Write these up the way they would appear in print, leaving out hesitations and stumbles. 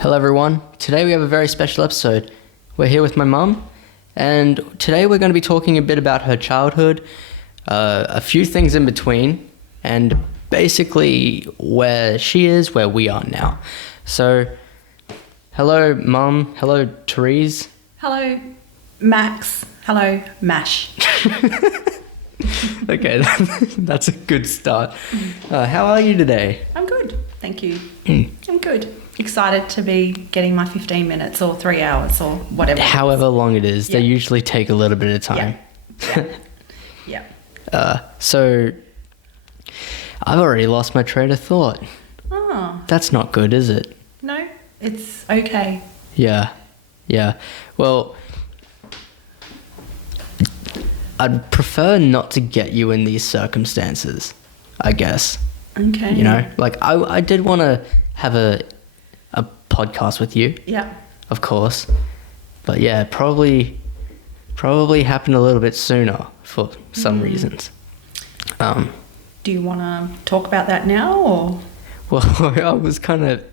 Hello everyone, today we have a very special episode. We're here with my mum, and today we're going to be talking a bit about her childhood, a few things in between, and basically where she is, where we are now. So, hello Mum, hello Therese. Hello Max, hello Mash. Okay, that's a good start. How are you today? I'm good, thank you. I'm good. Excited to be getting my 15 minutes or 3 hours or whatever. However long it is, they usually take a little bit of time. Yeah. So, I've already lost my train of thought. Oh, That's not good, is it? no, it's okay. Yeah. Well, I'd prefer not to get you in these circumstances, I guess. Okay. You know, like I did want to have a podcast with you, Yeah. of course. But yeah, probably happened a little bit sooner for some reasons. Do you want to talk about that now or? Well, I was kind of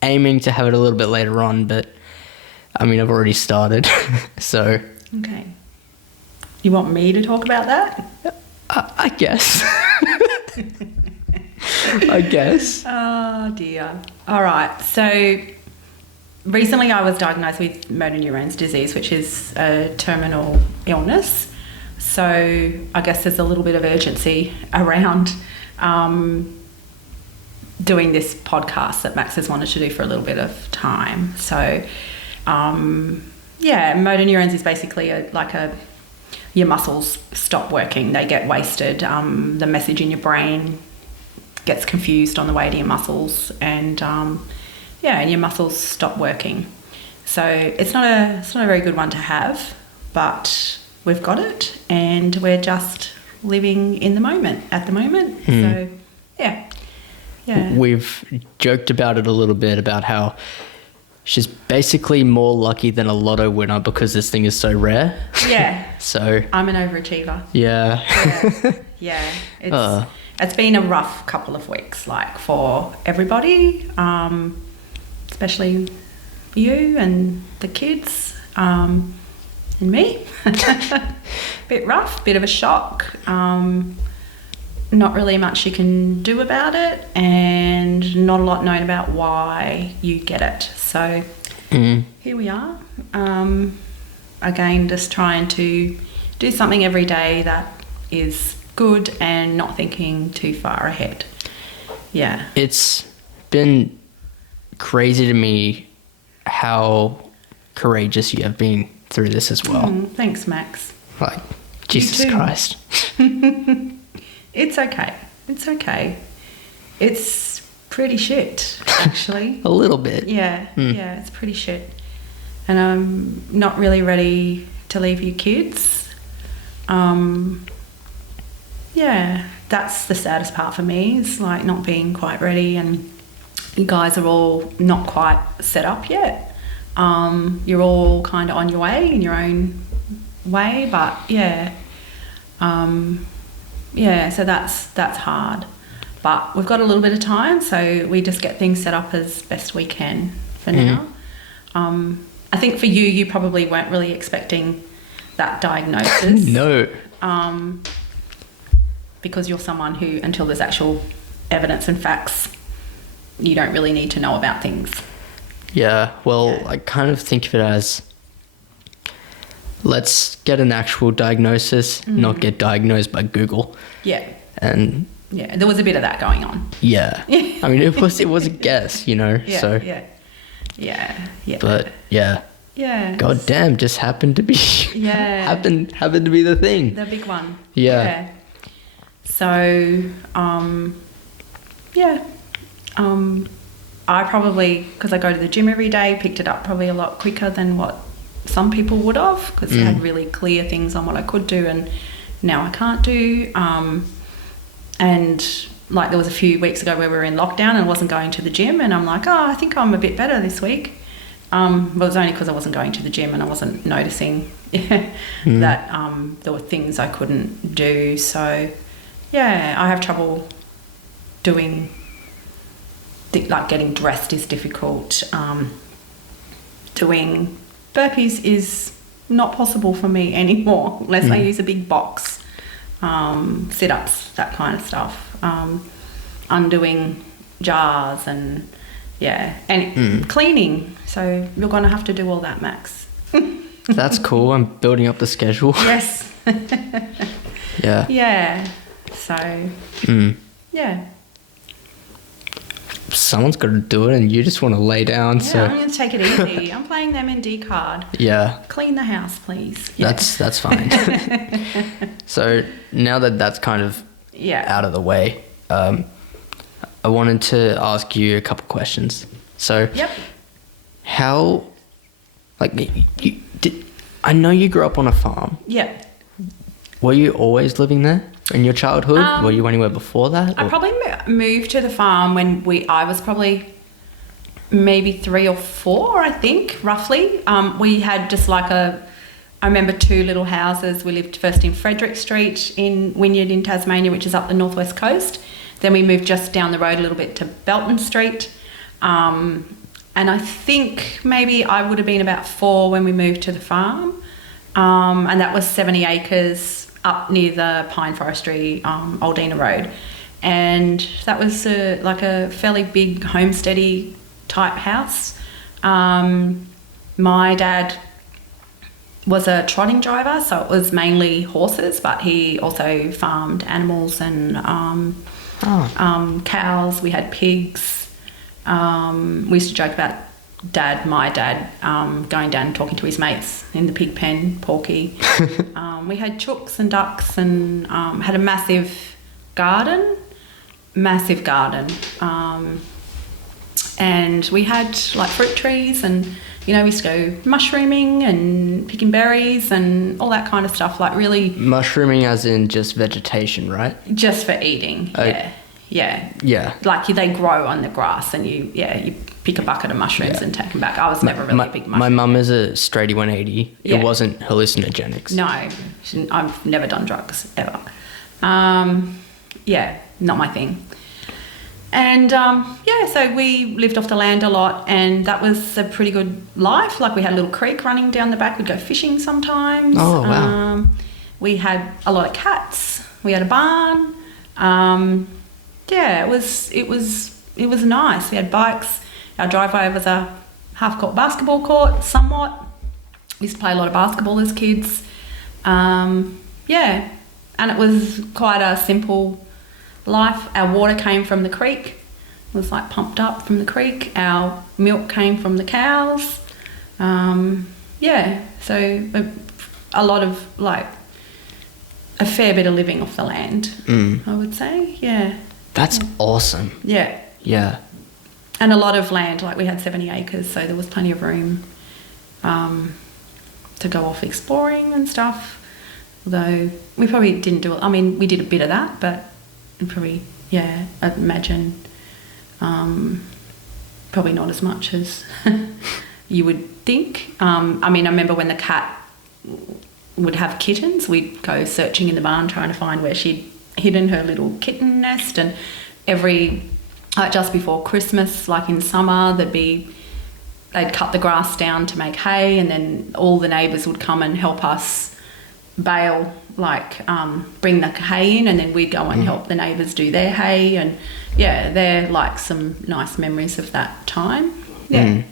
aiming to have it a little bit later on, but I mean, I've already started, so Okay. You want me to talk about that? I guess. I guess. Oh dear. All right. So recently I was diagnosed with motor neurones disease, which is a terminal illness. So I guess there's a little bit of urgency around doing this podcast that Max has wanted to do for a little bit of time. So motor neurons is basically your muscles stop working. They get wasted. The message in your brain gets confused on the way to your muscles, and your muscles stop working. So it's not a very good one to have, but we've got it, and we're just living in the moment at the moment. So yeah. We've joked about it a little bit about how she's basically more lucky than a lotto winner because this thing is so rare. Yeah. So I'm an overachiever. yeah. Yeah. It's been a rough couple of weeks, like for everybody, especially you and the kids, and me. Bit rough, bit of a shock. Not really much you can do about it, and not a lot known about why you get it. So here we are. Again, just trying to do something every day that is good and not thinking too far ahead. Yeah. It's been crazy to me how courageous you have been through this as well. Thanks, Max. Like, Jesus too. Christ. It's okay. It's okay. It's pretty shit, actually. A little bit. Yeah, it's pretty shit. And I'm not really ready to leave you kids. That's the saddest part for me, is like not being quite ready, and you guys are all not quite set up yet. You're all kind of on your way in your own way, but so that's hard. But we've got a little bit of time, so we just get things set up as best we can for now. I think for you probably weren't really expecting that diagnosis. No. Because you're someone who, until there's actual evidence and facts, you don't really need to know about things. Yeah, well, I kind of think of it as, let's get an actual diagnosis, not get diagnosed by Google. Yeah. And yeah, there was a bit of that going on. yeah. I mean, it was a guess, you know. Yeah, so yeah. But yeah. Yeah. God damn, just happened to be happened to be the thing. The big one. Yeah. So, I probably, because I go to the gym every day, picked it up probably a lot quicker than what some people would have, because I had really clear things on what I could do and now I can't do. And like there was a few weeks ago where we were in lockdown and I wasn't going to the gym, and I'm like, I think I'm a bit better this week. But it was only because I wasn't going to the gym and I wasn't noticing that there were things I couldn't do. So, yeah, I have trouble doing like getting dressed is difficult. Doing burpees is not possible for me anymore unless I use a big box. Sit-ups, that kind of stuff. Undoing jars and cleaning. So you're going to have to do all that, Max. That's cool. I'm building up the schedule. Yes. Yeah. Yeah. So, yeah. Someone's got to do it and you just want to lay down. Yeah, So I'm going to take it easy. I'm playing the MND card. yeah, Clean the house, please. Yeah. that's fine. So now that that's kind of out of the way, I wanted to ask you a couple questions. So how, like, I know you grew up on a farm. Yep. Were you always living there in your childhood? Were you anywhere before that? I probably moved to the farm when I was probably maybe 3 or 4, I think, roughly. We had just like I remember 2 little houses. We lived first in Frederick Street in Wynyard in Tasmania, which is up the northwest coast. Then we moved just down the road a little bit to Belton Street. And I think maybe I would have been about 4 when we moved to the farm. And that was 70 acres up near the Pine Forestry, Aldina Road. And that was like a fairly big homesteady type house. My dad was a trotting driver, so it was mainly horses, but he also farmed animals and cows. We had pigs. We used to joke about my dad, going down and talking to his mates in the pig pen, Porky. We had chooks and ducks and had a massive garden. And we had like fruit trees and, we used to go mushrooming and picking berries and all that kind of stuff, like really... Mushrooming as in just vegetation, right? Just for eating, yeah. Like they grow on the grass and you pick a bucket of mushrooms and take them back. I was never really a big mushroom. My mum is a straighty 180. Yeah. It wasn't hallucinogenics. No, I've never done drugs, ever. Not my thing. And, so we lived off the land a lot and that was a pretty good life. Like we had a little creek running down the back. We'd go fishing sometimes. Oh, wow. We had a lot of cats. We had a barn. It was nice. We had bikes. Our driveway was a half-court basketball court, somewhat. We used to play a lot of basketball as kids. And it was quite a simple life. Our water came from the creek. It was like pumped up from the creek. Our milk came from the cows. So a lot of like a fair bit of living off the land, I would say. Yeah. That's awesome. Yeah. Yeah. And a lot of land, like we had 70 acres, so there was plenty of room to go off exploring and stuff. Although we probably didn't do it. I mean, we did a bit of that, but probably, I'd imagine probably not as much as you would think. I remember when the cat would have kittens, we'd go searching in the barn trying to find where she'd hidden her little kitten nest, and just before Christmas, like in summer, they'd cut the grass down to make hay, and then all the neighbours would come and help us bale, bring the hay in, and then we'd go and help the neighbours do their hay, and they're like some nice memories of that time. I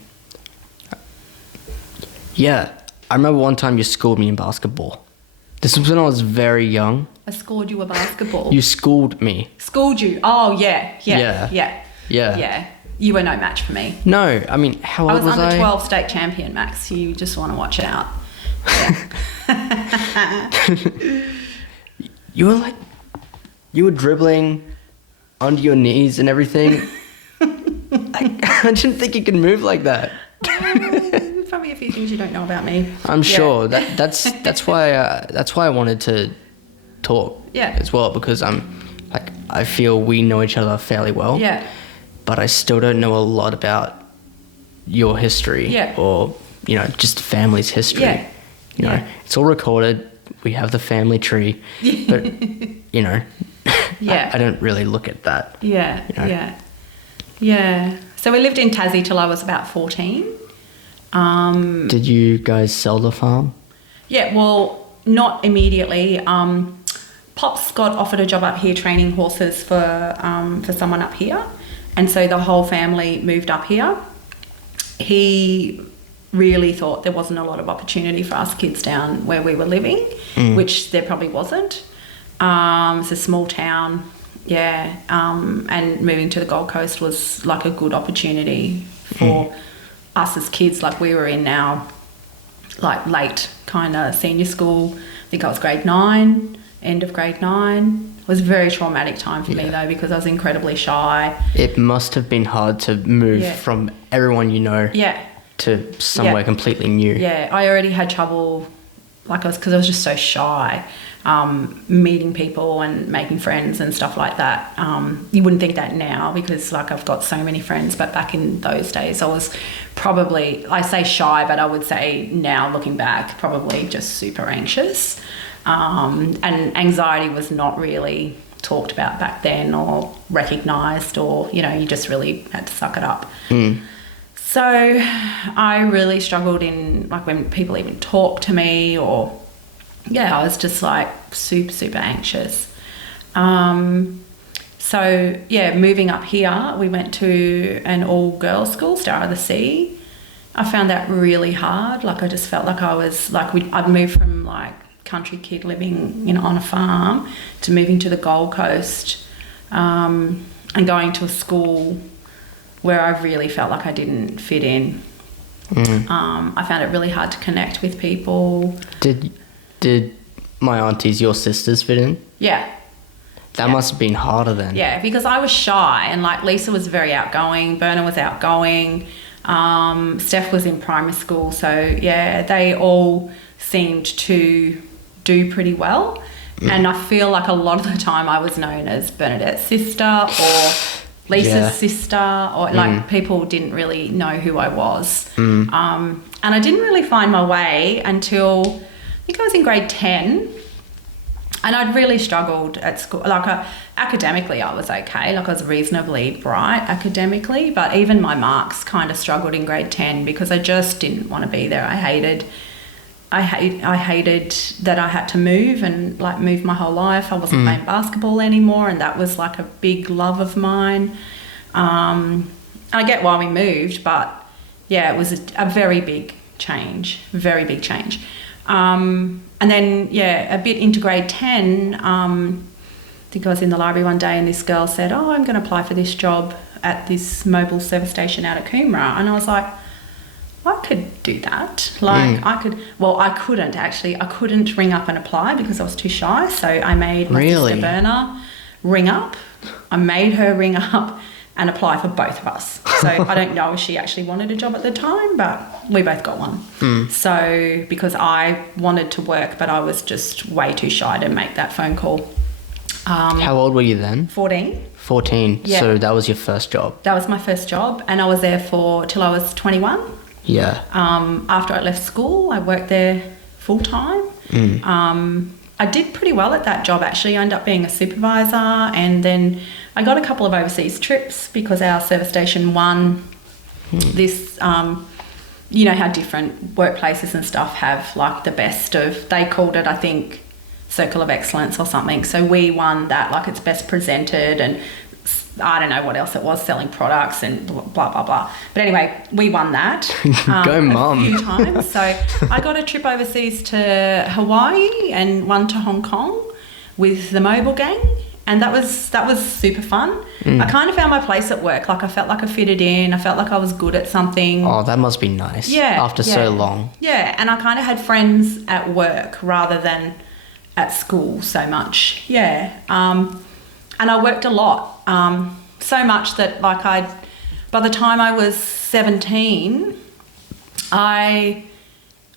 remember one time you schooled me in basketball. This was when I was very young. I scored you a basketball. You schooled me. Schooled you? Oh, yeah. You were no match for me. No, I mean, how old was I? I was under 12 state champion, Max. You just want to watch out. Yeah. You were dribbling onto your knees and everything. I didn't think you could move like that. There's probably a few things you don't know about me. I'm sure that's why I wanted to talk as well, because I feel we know each other fairly well. Yeah. But I still don't know a lot about your history or just family's history. Yeah. It's all recorded. We have the family tree, but I don't really look at that. Yeah. Yeah. So we lived in Tassie till I was about 14. Did you guys sell the farm? Yeah, well, not immediately. Pops got offered a job up here training horses for someone up here. And so the whole family moved up here. He really thought there wasn't a lot of opportunity for us kids down where we were living, which there probably wasn't. It's a small town, yeah. And moving to the Gold Coast was like a good opportunity for us as kids. Like we were in now, like late kind of senior school. I think I was grade 9, end of grade 9. It was a very traumatic time for me though, because I was incredibly shy. It must have been hard to move from everyone you know to somewhere completely new. Yeah, I already had trouble, because I was just so shy, meeting people and making friends and stuff like that. You wouldn't think that now because I've got so many friends, but back in those days I was probably, I say shy, but I would say now looking back, probably just super anxious. And anxiety was not really talked about back then or recognised, or, you just really had to suck it up. So I really struggled in, when people even talk to me, or, I was just super, super anxious. So, moving up here, we went to an all-girls school, Star of the Sea. I found that really hard. I just felt like I was, I'd moved from, country kid living on a farm to moving to the Gold Coast, and going to a school where I really felt like I didn't fit in. I found it really hard to connect with people. Did my aunties, your sisters, fit in? Yeah. That must have been harder then. Yeah, because I was shy, and Lisa was very outgoing, Berna was outgoing, Steph was in primary school, so they all seemed to do pretty well. And I feel like a lot of the time I was known as Bernadette's sister or Lisa's sister, or people didn't really know who I was. And I didn't really find my way until I think I was in grade 10, and I'd really struggled at school. Academically I was okay, I was reasonably bright academically, but even my marks kind of struggled in grade 10 because I just didn't want to be there. I hated that I had to move and move my whole life. I wasn't playing basketball anymore, and that was a big love of mine. And I get why we moved, but it was a very big change, very big change. And then a bit into grade 10, I think I was in the library one day and this girl said, I'm going to apply for this job at this mobile service station out at Coomera. And I was like, I could do that. I couldn't actually. I couldn't ring up and apply because I was too shy. So I made my sister Berna ring up. I made her ring up and apply for both of us. So I don't know if she actually wanted a job at the time, but we both got one. So because I wanted to work, but I was just way too shy to make that phone call. How old were you then? 14. 14. Yeah. So that was your first job? That was my first job, and I was there till I was 21. Yeah. After I left school, I worked there full time. I did pretty well at that job actually. I ended up being a supervisor, and then I got a couple of overseas trips because our service station won this, you know how different workplaces and stuff have the best of, they called it, I think, Circle of Excellence or something. So we won that, it's best presented, and I don't know what else it was, selling products and blah, blah, blah. But anyway, we won that Go Mum. a few times. So I got a trip overseas to Hawaii and one to Hong Kong with the mobile gang. And that was super fun. I kind of found my place at work. I felt like I fitted in. I felt like I was good at something. Oh, that must be nice. Yeah. After so long. Yeah, and I kind of had friends at work rather than at school so much. Yeah. And I worked a lot. So much that by the time I was 17, I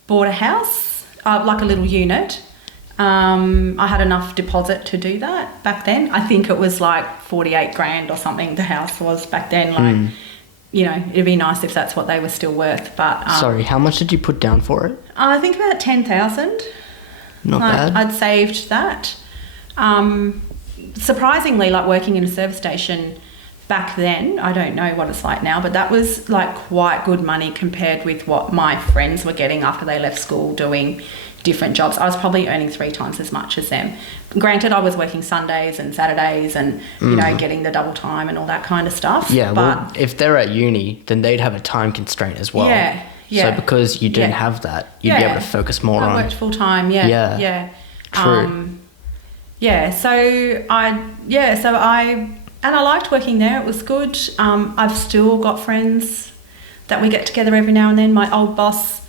bought a house, a little unit. I had enough deposit to do that back then. I think it was 48 grand or something the house was back then. You know, it'd be nice if that's what they were still worth. But sorry, how much did you put down for it? I think about 10,000. Not bad. I'd saved that. Surprisingly, working in a service station, back then, I don't know what it's like now, but that was like quite good money compared with what my friends were getting after they left school doing different jobs. I was probably earning 3 times as much as them. Granted, I was working Sundays and Saturdays and, you know, getting the double time and all that kind of stuff. Yeah, but well, if they're at uni, then they'd have a time constraint as well. Yeah, yeah. So because you didn't have that, you'd be able to focus more on... I worked full time, yeah. True. And I liked working there. It was good. I've still got friends that we get together every now and then. My old boss,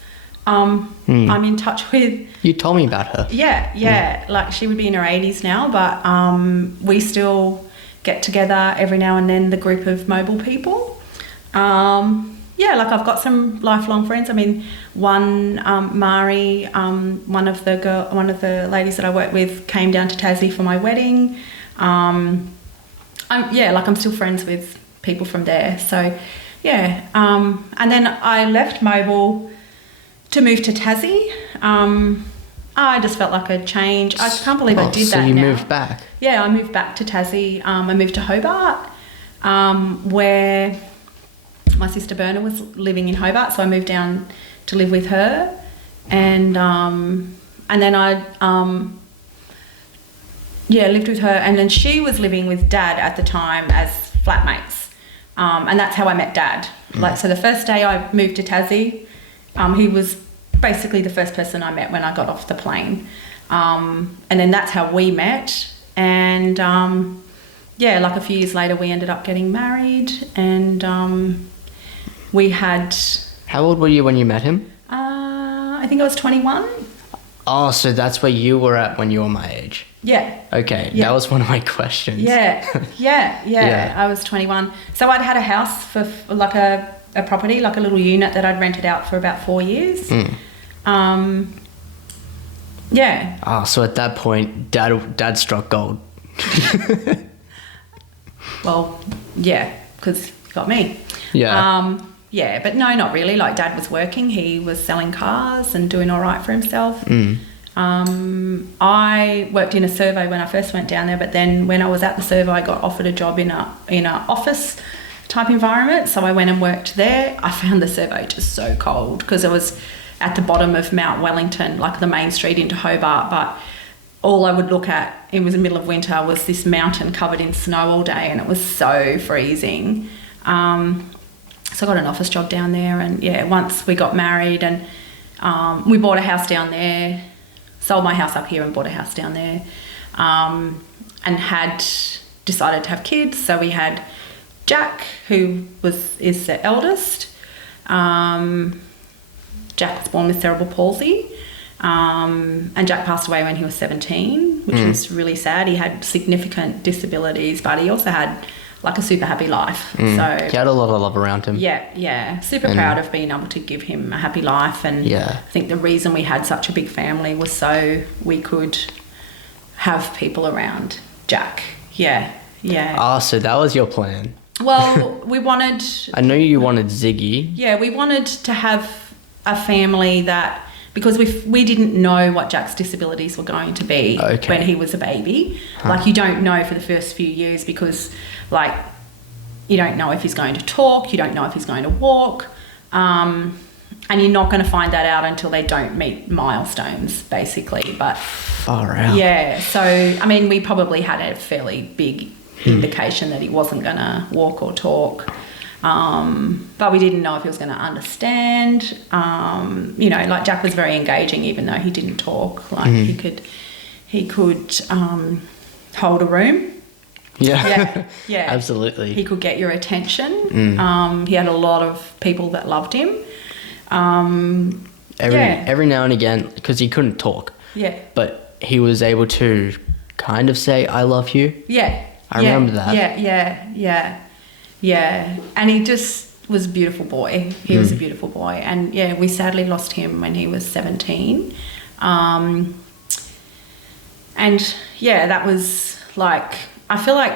I'm in touch with. You told me about her. Yeah. Like she would be in her 80s now, but we still get together every now and then, the group of mobile people. Like I've got some lifelong friends. I mean, one, Mari, one of the ladies that I work with came down to Tassie for my wedding. I'm still friends with people from there. So, yeah. And then I left mobile to move to Tassie. I just felt like a change. I can't believe I did that now. So you moved back? Yeah, I moved back to Tassie. I moved to Hobart, where my sister Berna was living in Hobart. So I moved down to live with her. And then I... lived with her, and then she was living with Dad at the time as flatmates, and that's how I met Dad. So the first day I moved to Tassie, he was basically the first person I met when I got off the plane, and then that's how we met. And like a few years later, we ended up getting married, and we had. How old were you when you met him? I think I was 21. Oh, so that's where you were at when you were my age. Yeah. Okay, yeah. That was one of my questions. Yeah. I was 21. So I'd had a house for like a property, like a little unit that I'd rented out for about 4 years. So at that point, Dad struck gold. Well, yeah, because he got me. Yeah. But no, not really. Like Dad was working. He was selling cars and doing all right for himself. I worked in a servo when I first went down there, but then when I was at the servo, I got offered a job in a office type environment. So I went and worked there. I found the servo just so cold because it was at the bottom of Mount Wellington, like the main street into Hobart. But all I would look at, it was the middle of winter, was this mountain covered in snow all day, and it was so freezing. So I got an office job down there, and once we got married and we bought a house down there, sold my house up here and bought a house down there, and had decided to have kids. So we had Jack, who is the eldest. Jack was born with cerebral palsy, and Jack passed away when he was 17, which was really sad. He had significant disabilities, but he also had like a super happy life. So he had a lot of love around him. Yeah. Super proud of being able to give him a happy life. And I think the reason we had such a big family was so we could have people around Jack. Yeah. So that was your plan. Well, we wanted... I know you wanted Ziggy. Yeah, we wanted to have a family that... Because we didn't know what Jack's disabilities were going to be when he was a baby. Like, you don't know for the first few years because, like, you don't know if he's going to talk, you don't know if he's going to walk, and you're not going to find that out until they don't meet milestones, basically. But far out. Yeah, so, I mean, we probably had a fairly big indication that he wasn't going to walk or talk. But we didn't know if he was going to understand. Like Jack was very engaging, even though he didn't talk. Like he could hold a room. Yeah, Absolutely. He could get your attention. He had a lot of people that loved him. Every now and again, because he couldn't talk. Yeah. But he was able to kind of say, "I love you." Yeah. I remember that. Yeah, and he just was a beautiful boy. He was a beautiful boy. And, we sadly lost him when he was 17. And, that was, like, I feel like,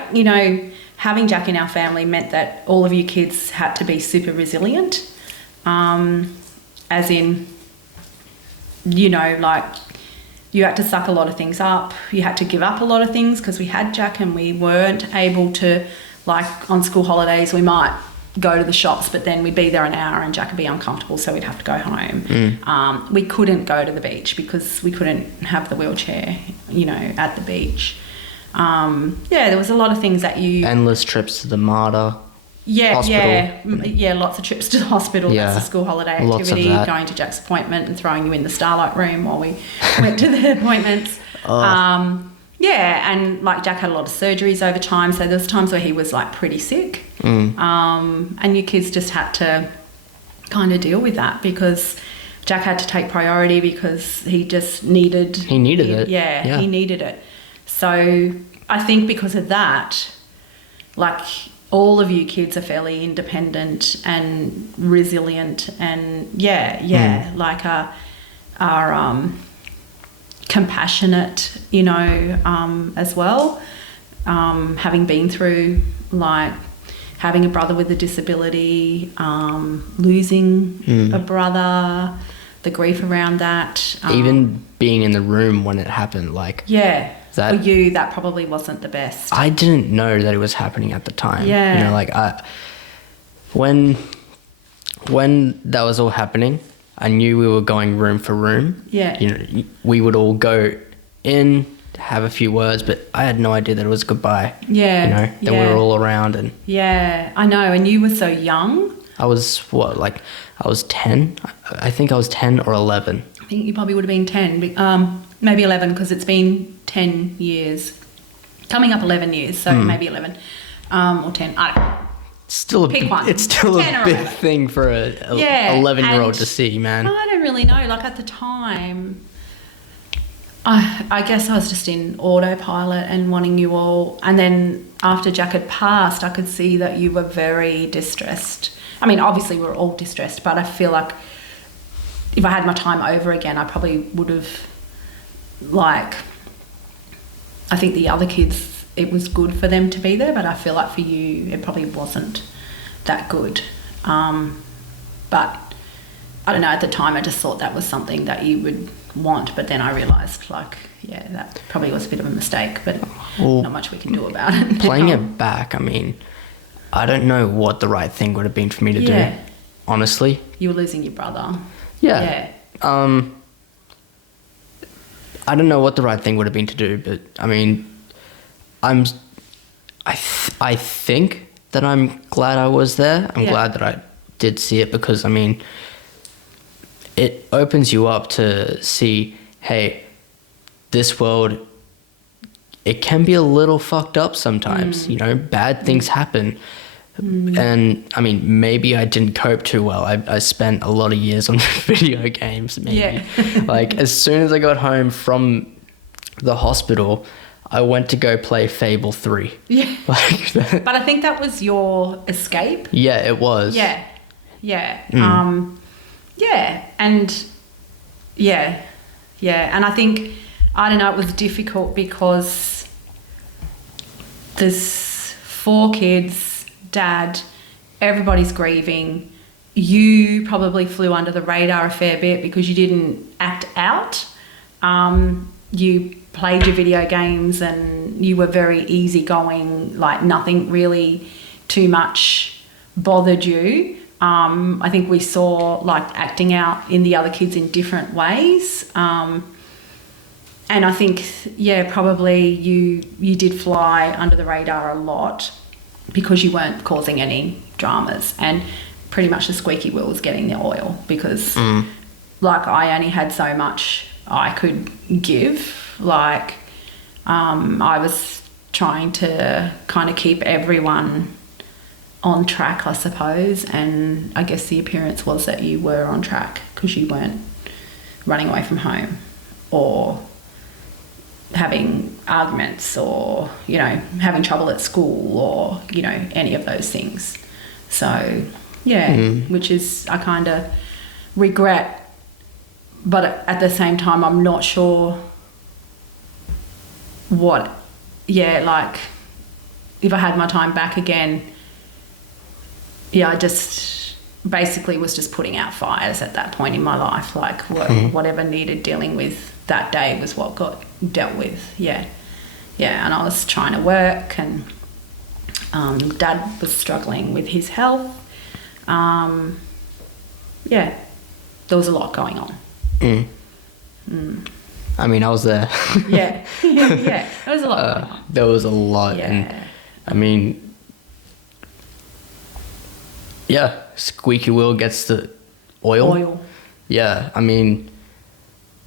having Jack in our family meant that all of you kids had to be super resilient. As in, like, you had to suck a lot of things up. You had to give up a lot of things because we had Jack and we weren't able to like on school holidays, we might go to the shops, but then we'd be there an hour and Jack would be uncomfortable, so we'd have to go home. We couldn't go to the beach because we couldn't have the wheelchair, you know, at the beach. There was a lot of things that you... Endless trips to the Marta. Yeah, lots of trips to the hospital. Yeah, that's a school holiday lots of activity. that. Going to Jack's appointment and throwing you in the Starlight room while we went to the appointments. And like Jack had a lot of surgeries over time, so there was times where he was like pretty sick. And you kids just had to kind of deal with that because Jack had to take priority because he just needed... He needed it. Yeah, he needed it. So I think because of that, like... all of you kids are fairly independent and resilient and like are compassionate, you know, as well. Having been through like having a brother with a disability, losing a brother, the grief around that. Even being in the room when it happened, like... Yeah. For you, that probably wasn't the best. I didn't know that it was happening at the time. Yeah. You know, like when that was all happening, I knew we were going room for room. Yeah. You know, we would all go in, have a few words, but I had no idea that it was goodbye. Yeah. You know, that we were all around and... Yeah, I know. And you were so young. I was, I was 10? I think I was 10 or 11. I think you probably would have been 10, maybe 11 because it's been 10 years, coming up 11 years, so maybe 11 or 10. I don't know. Pick one. It's still a big thing for a 11-year-old to see, man. I don't really know. Like at the time, I guess I was just in autopilot and wanting you all. And then after Jack had passed, I could see that you were very distressed. I mean, obviously we were all distressed, but I feel like if I had my time over again, I probably would have, like, I think the other kids, it was good for them to be there, but I feel like for you, it probably wasn't that good. But I don't know, at the time, I just thought that was something that you would want, but then I realised, like, yeah, that probably was a bit of a mistake, but not much we can do about it. Playing it back, I mean, I don't know what the right thing would have been for me to do, honestly. You were losing your brother. Yeah. I don't know what the right thing would have been to do, but I mean, I think that I'm glad I was there. I'm glad that I did see it because, I mean, it opens you up to see, hey, this world, it can be a little fucked up sometimes, you know, bad things happen. And I mean, maybe I didn't cope too well. I spent a lot of years on video games, maybe. Like, as soon as I got home from the hospital, I went to go play Fable 3. Yeah. But I think that was your escape. Yeah, it was. Yeah. And I think, I don't know, it was difficult because there's 4 kids, dad, everybody's grieving. You probably flew under the radar a fair bit because you didn't act out. You played your video games and you were very easygoing, like nothing really too much bothered you. I think we saw like acting out in the other kids in different ways. And I think, probably you did fly under the radar a lot because you weren't causing any dramas, and pretty much the squeaky wheel was getting the oil because like I only had so much I could give. Like I was trying to kind of keep everyone on track, I suppose, and I guess the appearance was that you were on track because you weren't running away from home or having arguments or, you know, having trouble at school or, you know, any of those things. So, which is, I kind of regret, but at the same time, I'm not sure like, if I had my time back again, I just basically was just putting out fires at that point in my life. Like whatever needed dealing with that day was what got dealt with. And I was trying to work and Dad was struggling with his health. Yeah, there was a lot going on. I mean, I was there. Yeah, yeah, there was a lot going on. There was a lot, Yeah. and I mean, yeah, squeaky wheel gets the oil. Yeah, I mean,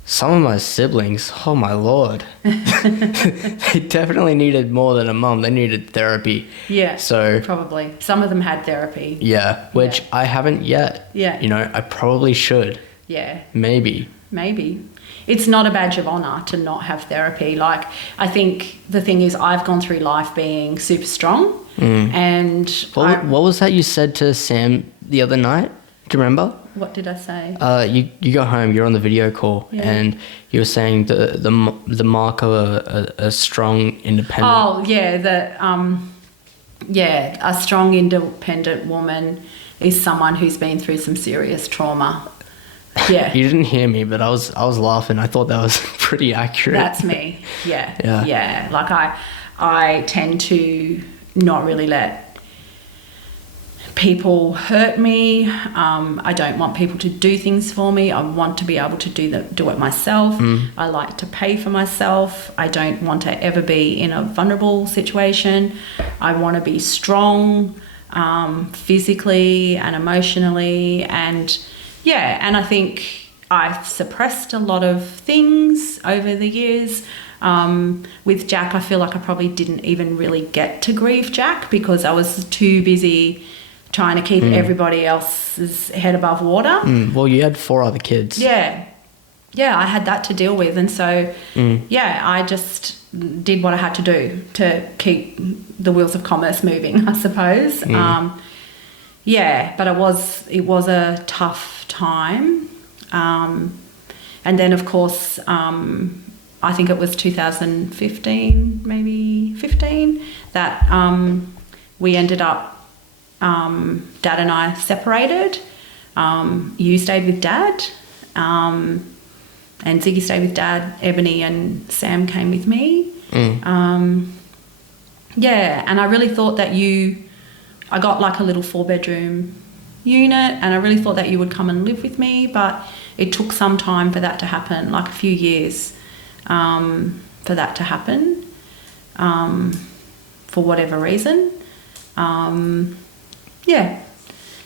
some of my siblings, oh my lord, they definitely needed more than a mum. They needed therapy. Yeah, So probably. Some of them had therapy. yeah, which I haven't yet. Yeah. You know, I probably should. Yeah, Maybe. maybe. It's not a badge of honour to not have therapy. Like, I think the thing is, I've gone through life being super strong, and What was that you said to Sam the other night? Do you remember? what did I say? You go home, you're on the video call, Yeah. and you were saying the mark of a strong, independent. Oh, yeah, a strong, independent woman is someone who's been through some serious trauma. Yeah. You didn't hear me, but I was laughing. I thought that was pretty accurate. That's me. Yeah. Yeah. Yeah. Like I tend to not really let people hurt me. I don't want people to do things for me. I want to be able to do it myself. I like to pay for myself. I don't want to ever be in a vulnerable situation. I want to be strong, physically and emotionally, and yeah, and I think I've suppressed a lot of things over the years. With Jack, I feel like I probably didn't even really get to grieve Jack because I was too busy trying to keep everybody else's head above water. Well, you had 4 other kids. Yeah, I had that to deal with, and so yeah, I just did what I had to do to keep the wheels of commerce moving, I suppose. Yeah, but it was a tough time, and then of course I think it was 2015, maybe 15, that we ended up. Dad and I separated. You stayed with Dad, and Ziggy stayed with Dad. Ebony and Sam came with me. Yeah, and I really thought that I got like a little 4-bedroom unit, and I really thought that you would come and live with me, but it took some time for that to happen, like a few years for that to happen, for whatever reason.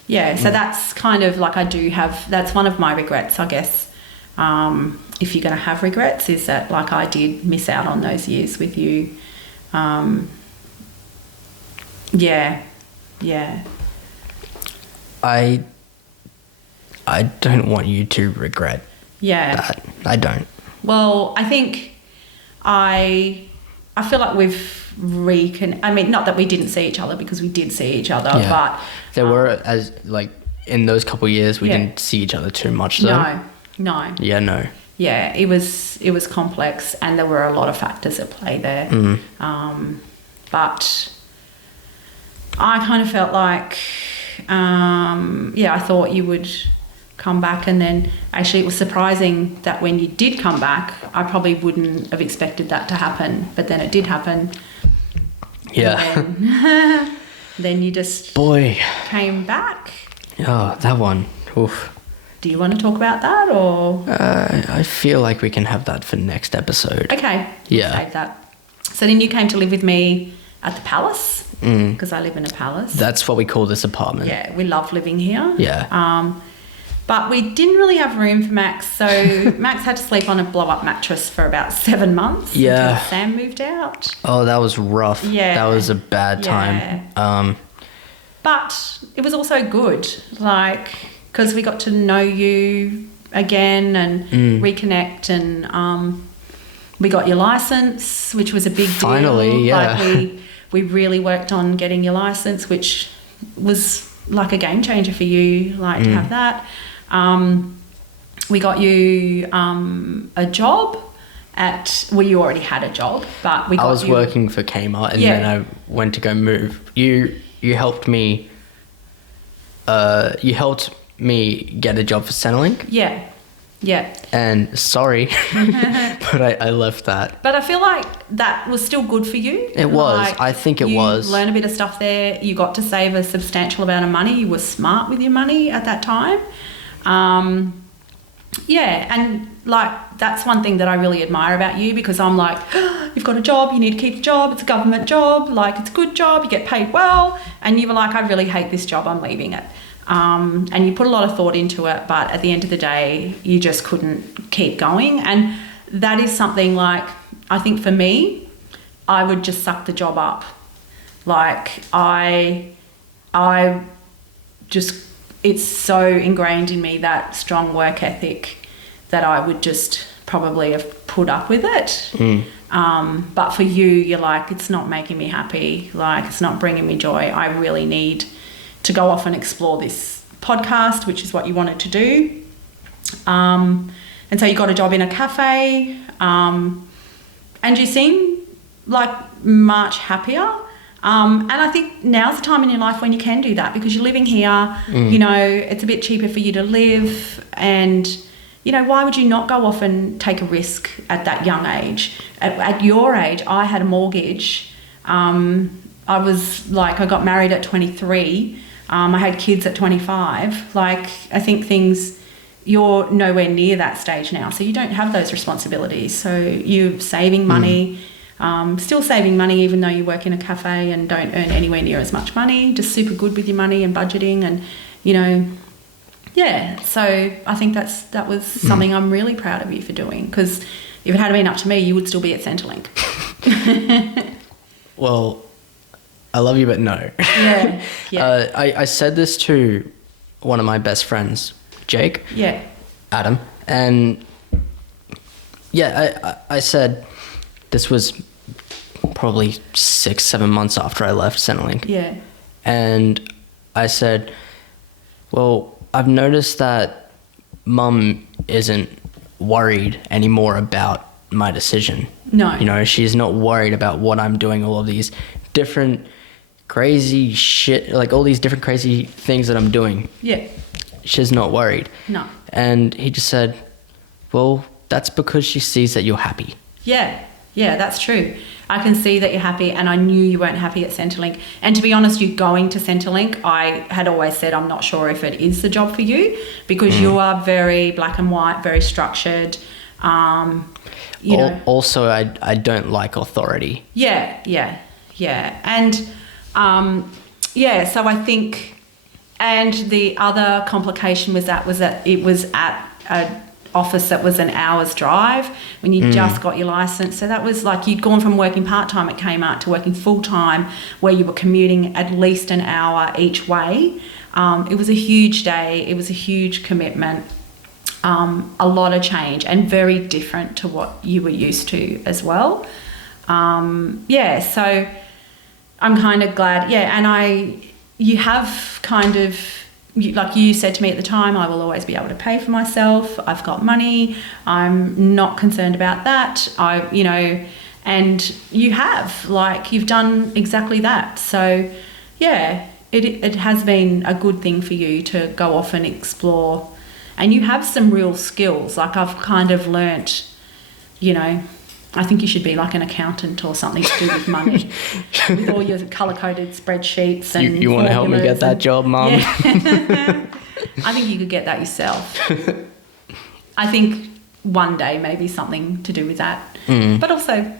Yeah, so that's kind of like that's one of my regrets, I guess. If you're going to have regrets, is that like I did miss out on those years with you. Yeah. I don't want you to regret that. I don't. Well, I think I feel like we've I mean, not that we didn't see each other, because we did see each other, but there were, as like in those couple of years, we didn't see each other too much though. No. Yeah, no. Yeah, it was complex, and there were a lot of factors at play there. But I kind of felt like, I thought you would come back, and then actually it was surprising that when you did come back, I probably wouldn't have expected that to happen, but then it did happen. Yeah. Then you just came back. Oh, that one. Oof. Do you want to talk about that, or? I feel like we can have that for next episode. Okay. Yeah. Save that. So then you came to live with me at the palace, because I live in a palace. That's what we call this apartment. Yeah, we love living here. Yeah. But we didn't really have room for Max, so Max had to sleep on a blow-up mattress for about 7 months. Yeah. Until Sam moved out. Oh, that was rough. Yeah. That was a bad time. But it was also good, like, because we got to know you again and reconnect, and we got your license, which was a big deal. Finally, yeah. Like we really worked on getting your license, which was like a game changer for you, like to have that. We got you a job you already had a job, but I was working for Kmart, and then I went to go move. You helped me. You helped me get a job for Centrelink. Yeah. Yeah. And sorry, but I left that. But I feel like that was still good for you. It was. I think it was. You learned a bit of stuff there. You got to save a substantial amount of money. You were smart with your money at that time. Yeah, and like that's one thing that I really admire about you, because I'm like, you've got a job, you need to keep the job, it's a government job, like it's a good job, you get paid well, and you were like, I really hate this job, I'm leaving it. And you put a lot of thought into it, but at the end of the day, you just couldn't keep going. And that is something like, I think for me, I would just suck the job up. Like I just, it's so ingrained in me, that strong work ethic, that I would just probably have put up with it. But for you, you're like, it's not making me happy. Like, it's not bringing me joy. I really need to go off and explore this podcast, which is what you wanted to do. And so you got a job in a cafe, and you seem like much happier. And I think now's the time in your life when you can do that, because you're living here, you know, it's a bit cheaper for you to live, and, you know, why would you not go off and take a risk at that young age? At your age, I had a mortgage. I was like, I got married at 23. I had kids at 25. Like, I think you're nowhere near that stage now. So you don't have those responsibilities. So you're saving money, still saving money, even though you work in a cafe and don't earn anywhere near as much money, just super good with your money and budgeting and, you know, yeah. So I think that was something I'm really proud of you for doing, because if it had been up to me, you would still be at Centrelink. Well, I love you, but no. Yeah. I said this to one of my best friends, Jake. Yeah. Adam. And yeah, I said, this was probably 6-7 months after I left Centrelink. Yeah. And I said, well, I've noticed that Mum isn't worried anymore about my decision. No. You know, she's not worried about what I'm doing, all of these different crazy shit, like all these different crazy things that I'm doing. Yeah. She's not worried. No. And he just said, well, that's because she sees that you're happy. Yeah. Yeah, that's true. I can see that you're happy, and I knew you weren't happy at Centrelink. And to be honest, you going to Centrelink, I had always said I'm not sure if it is the job for you, because you are very black and white, very structured. You know. Also, I don't like authority. Yeah. And so I think, and the other complication was that it was at an office that was an hour's drive when you just got your license. So that was like, you'd gone from working part-time at Kmart to working full-time, where you were commuting at least an hour each way. It was a huge day. It was a huge commitment. A lot of change, and very different to what you were used to as well. So I'm kind of glad. Yeah, and you have kind of, like you said to me at the time, I will always be able to pay for myself. I've got money. I'm not concerned about that. And you have, like, you've done exactly that. So, yeah, it has been a good thing for you to go off and explore. And you have some real skills. Like, I've kind of learnt, you know, I think you should be like an accountant or something to do with money, with all your colour-coded spreadsheets and you want to help me get that job, Mum? Yeah. I think you could get that yourself. I think one day maybe something to do with that. But also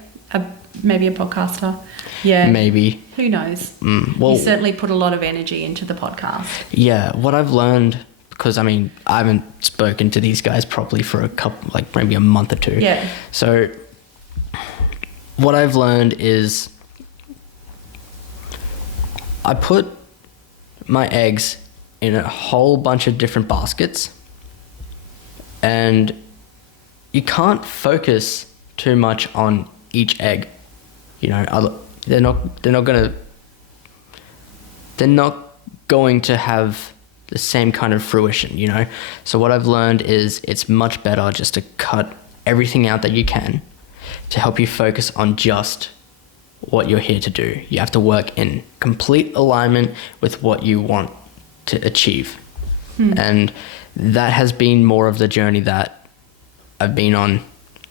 maybe a podcaster. Yeah. Maybe. Who knows? Well, you certainly put a lot of energy into the podcast. Yeah. What I've learned, because, I mean, I haven't spoken to these guys properly for a couple, like maybe a month or two. Yeah. So what I've learned is I put my eggs in a whole bunch of different baskets, and you can't focus too much on each egg. You know, they're not going to have the same kind of fruition, you know? So what I've learned is it's much better just to cut everything out that you can to help you focus on just what you're here to do. You have to work in complete alignment with what you want to achieve. And that has been more of the journey that I've been on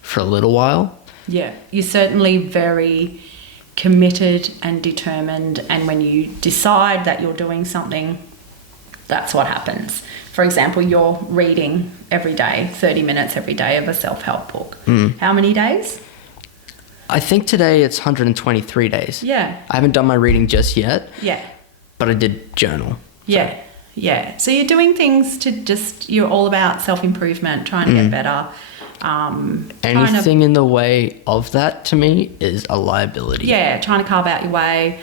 for a little while. Yeah, you're certainly very committed and determined, and when you decide that you're doing something, that's what happens. For example, you're reading every day, 30 minutes every day of a self-help book. How many days? I think today it's 123 days. Yeah. I haven't done my reading just yet. Yeah. But I did journal. Yeah. Yeah. So you're doing things to you're all about self-improvement, trying to get better. Anything in the way of that to me is a liability. Yeah, trying to carve out your way.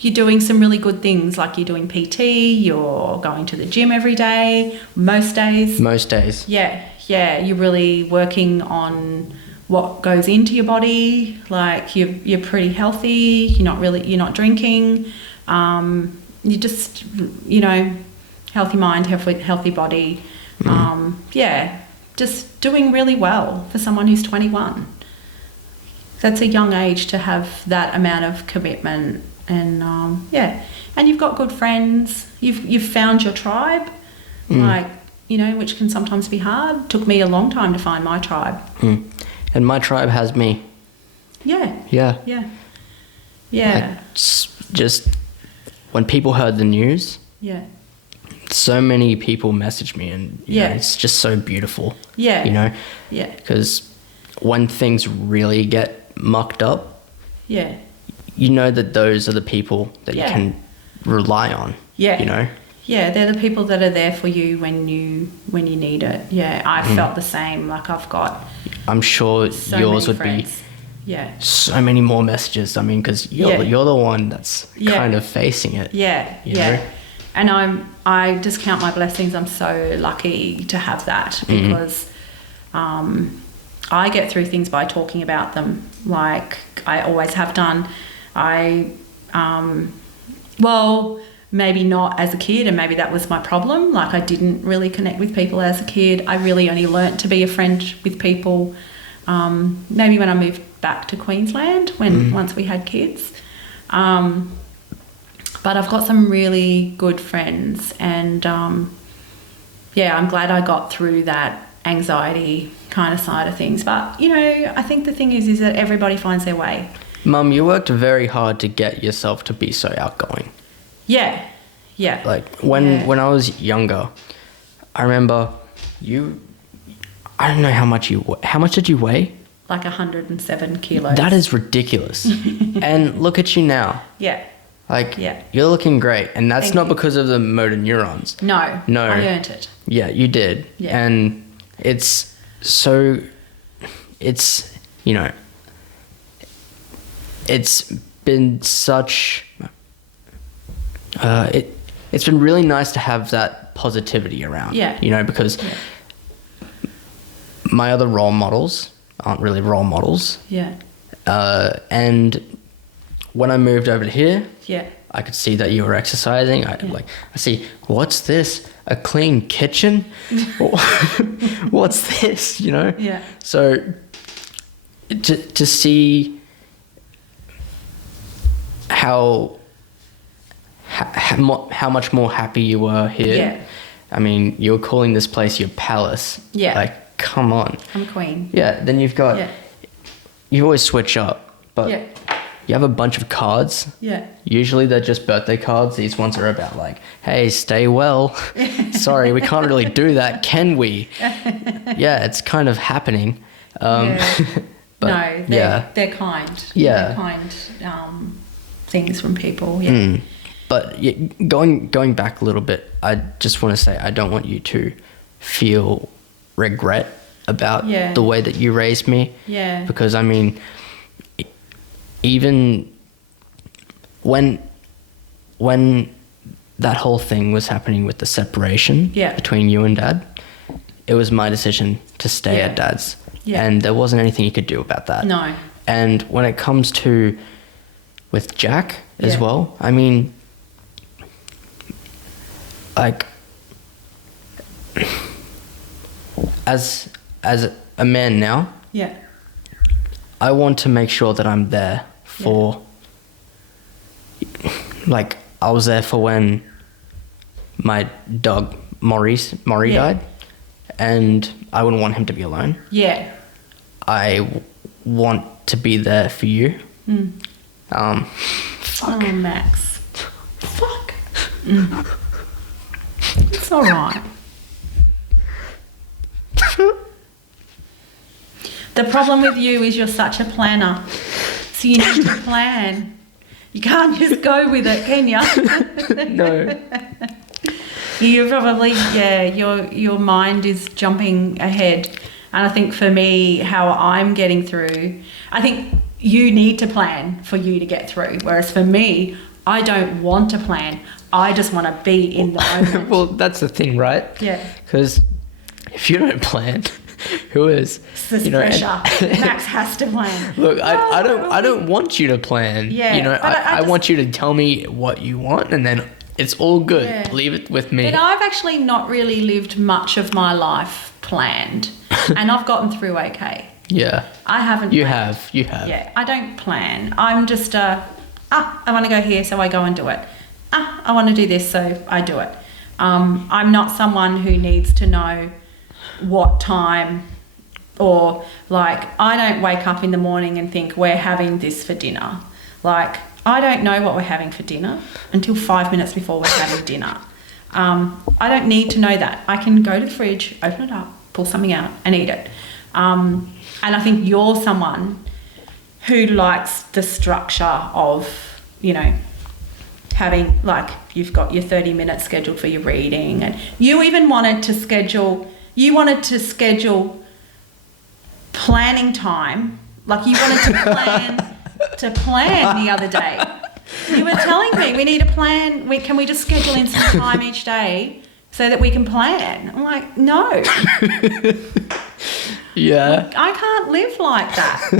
You're doing some really good things, like you're doing PT, you're going to the gym every day, most days. Most days. Yeah, yeah. You're really working on what goes into your body. Like you're pretty healthy. You're not drinking. You just, healthy mind, healthy body. Yeah, just doing really well for someone who's 21. That's a young age to have that amount of commitment. And and you've got good friends. You've found your tribe, which can sometimes be hard. Took me a long time to find my tribe. And my tribe has me. Yeah. Yeah. Yeah. Yeah. Just when people heard the news. Yeah. So many people messaged me, and you know, it's just so beautiful. Yeah. Yeah. Because when things really get mucked up. Yeah. You know that those are the people that you can rely on. Yeah. Yeah, they're the people that are there for you when you need it. Yeah, I felt the same. Like I've got. I'm sure so yours would friends. be. So many more messages. I mean, because you're the one that's kind of facing it. Yeah. You know? And I just count my blessings. I'm so lucky to have that because I get through things by talking about them, like I always have done. Maybe not as a kid, and maybe that was my problem. Like I didn't really connect with people as a kid. I really only learnt to be a friend with people maybe when I moved back to Queensland, once we had kids. But I've got some really good friends, and I'm glad I got through that anxiety kind of side of things. But, I think the thing is that everybody finds their way. Mum, you worked very hard to get yourself to be so outgoing. Yeah. Yeah. Like when I was younger, I remember I don't know how much did you weigh? Like 107 kilos. That is ridiculous. And look at you now. Yeah. Like, you're looking great. And that's Thank not you. because of the motor neurons. No. I earned it. Yeah, you did. Yeah. And it's been such... it's been really nice to have that positivity around. Yeah. Because my other role models aren't really role models. Yeah. And when I moved over to here, Yeah. I could see that you were exercising. I see, what's this? A clean kitchen? What's this? Yeah. So to see how much more happy you were here. Yeah. I mean, you were calling this place your palace. Yeah. Like, come on. I'm a queen. Yeah. Then you've got. Yeah. You always switch up, but Yeah. you have a bunch of cards. Yeah. Usually they're just birthday cards. These ones are about like, hey, stay well. Sorry, we can't really do that, can we? Yeah, it's kind of happening. But no, they're kind. Yeah. They're kind things from people. Yeah. But going back a little bit, I just want to say I don't want you to feel regret about the way that you raised me. Yeah. Because, I mean, even when that whole thing was happening with the separation between you and Dad, it was my decision to stay at Dad's. Yeah. And there wasn't anything you could do about that. No. And when it comes to with Jack as well, I mean, like, as a man now, I want to make sure that I'm there for, like, I was there for when my dog Maury died, and I wouldn't want him to be alone. Yeah. Want to be there for you. Fuck. Oh, Max. Fuck. It's all right. The problem with you is you're such a planner. So you need to plan. You can't just go with it, can you? No. You probably, your mind is jumping ahead. And I think for me, how I'm getting through, I think you need to plan for you to get through. Whereas for me, I don't want to plan. I just want to be in the moment. Well, that's the thing, right? Yeah. Because if you don't plan, who is? It's pressure. Max has to plan. Look, I don't want you to plan. Yeah. You know, I just want you to tell me what you want, and then it's all good. Yeah. Leave it with me. But I've actually not really lived much of my life planned, and I've gotten through okay. Yeah. I haven't. You planned. have. You have. Yeah, I don't plan. I'm just I want to go here, so I go and do it. I want to do this, so I do it. I'm not someone who needs to know what time, or like I don't wake up in the morning and think we're having this for dinner. Like I don't know what we're having for dinner until 5 minutes before we're having dinner. I don't need to know that. I can go to the fridge, open it up, pull something out and eat it. And I think you're someone who likes the structure of, having, like, you've got your 30 minutes scheduled for your reading, and you even wanted to schedule planning time. Like you wanted to plan the other day. You were telling me we need a plan. Can we just schedule in some time each day so that we can plan? I'm like, no. Yeah. I can't live like that.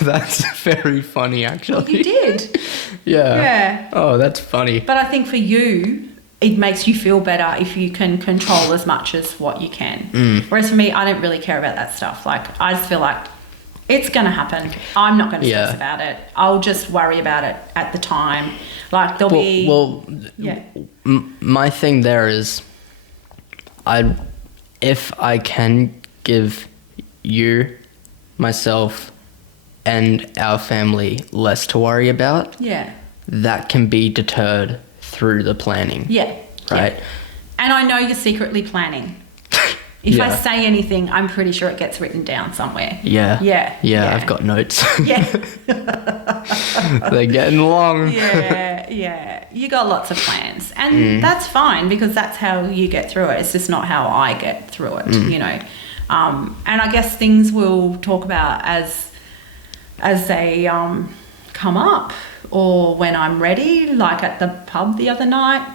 That's very funny, actually. You did. Yeah. Yeah. Oh, that's funny. But I think for you, it makes you feel better if you can control as much as what you can. Whereas for me, I don't really care about that stuff. Like, I just feel like it's going to happen. I'm not going to stress about it. I'll just worry about it at the time. Like, there'll be... my thing there is, if I can give you, myself, and our family less to worry about, that can be deterred through the planning. Yeah. Right? Yeah. And I know you're secretly planning. If I say anything, I'm pretty sure it gets written down somewhere. Yeah. Yeah. Yeah, I've got notes. Yeah. They're getting long. Yeah. You got lots of plans. And that's fine, because that's how you get through it. It's just not how I get through it, And I guess things we'll talk about as they come up, or when I'm ready. Like at the pub the other night,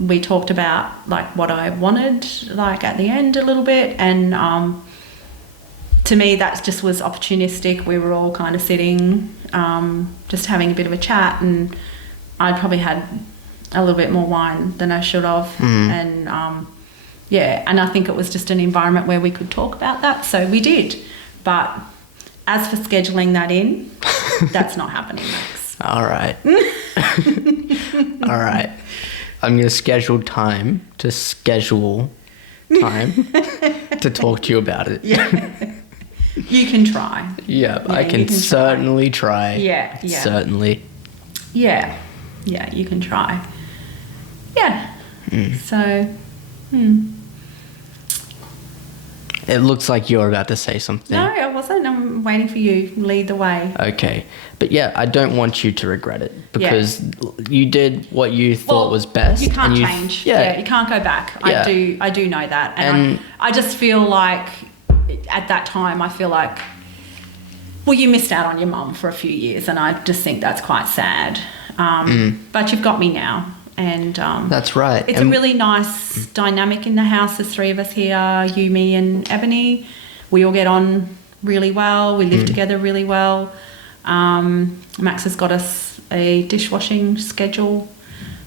we talked about like what I wanted, like at the end a little bit, and to me that just was opportunistic. We were all kind of sitting, just having a bit of a chat, and I'd probably had a little bit more wine than I should have, and and I think it was just an environment where we could talk about that, so we did. But as for scheduling that in, that's not happening, Max. All right. All right. I'm going to schedule time to talk to you about it. Yeah. You can try. Yeah, I can certainly try. Yeah. Certainly. Yeah, you can try. Yeah. So, It looks like you're about to say something. No, I wasn't. I'm waiting for you. Lead the way. Okay. But yeah, I don't want you to regret it, because you did what you thought was best. You can't change. Yeah, you can't go back. Yeah. I do know that. And I just feel like at that time, I feel like, well, you missed out on your mum for a few years, and I just think that's quite sad. But you've got me now. And that's right. It's a really nice dynamic in the house. There's three of us here, you, me and Ebony. We all get on really well. We live together really well. Max has got us a dishwashing schedule.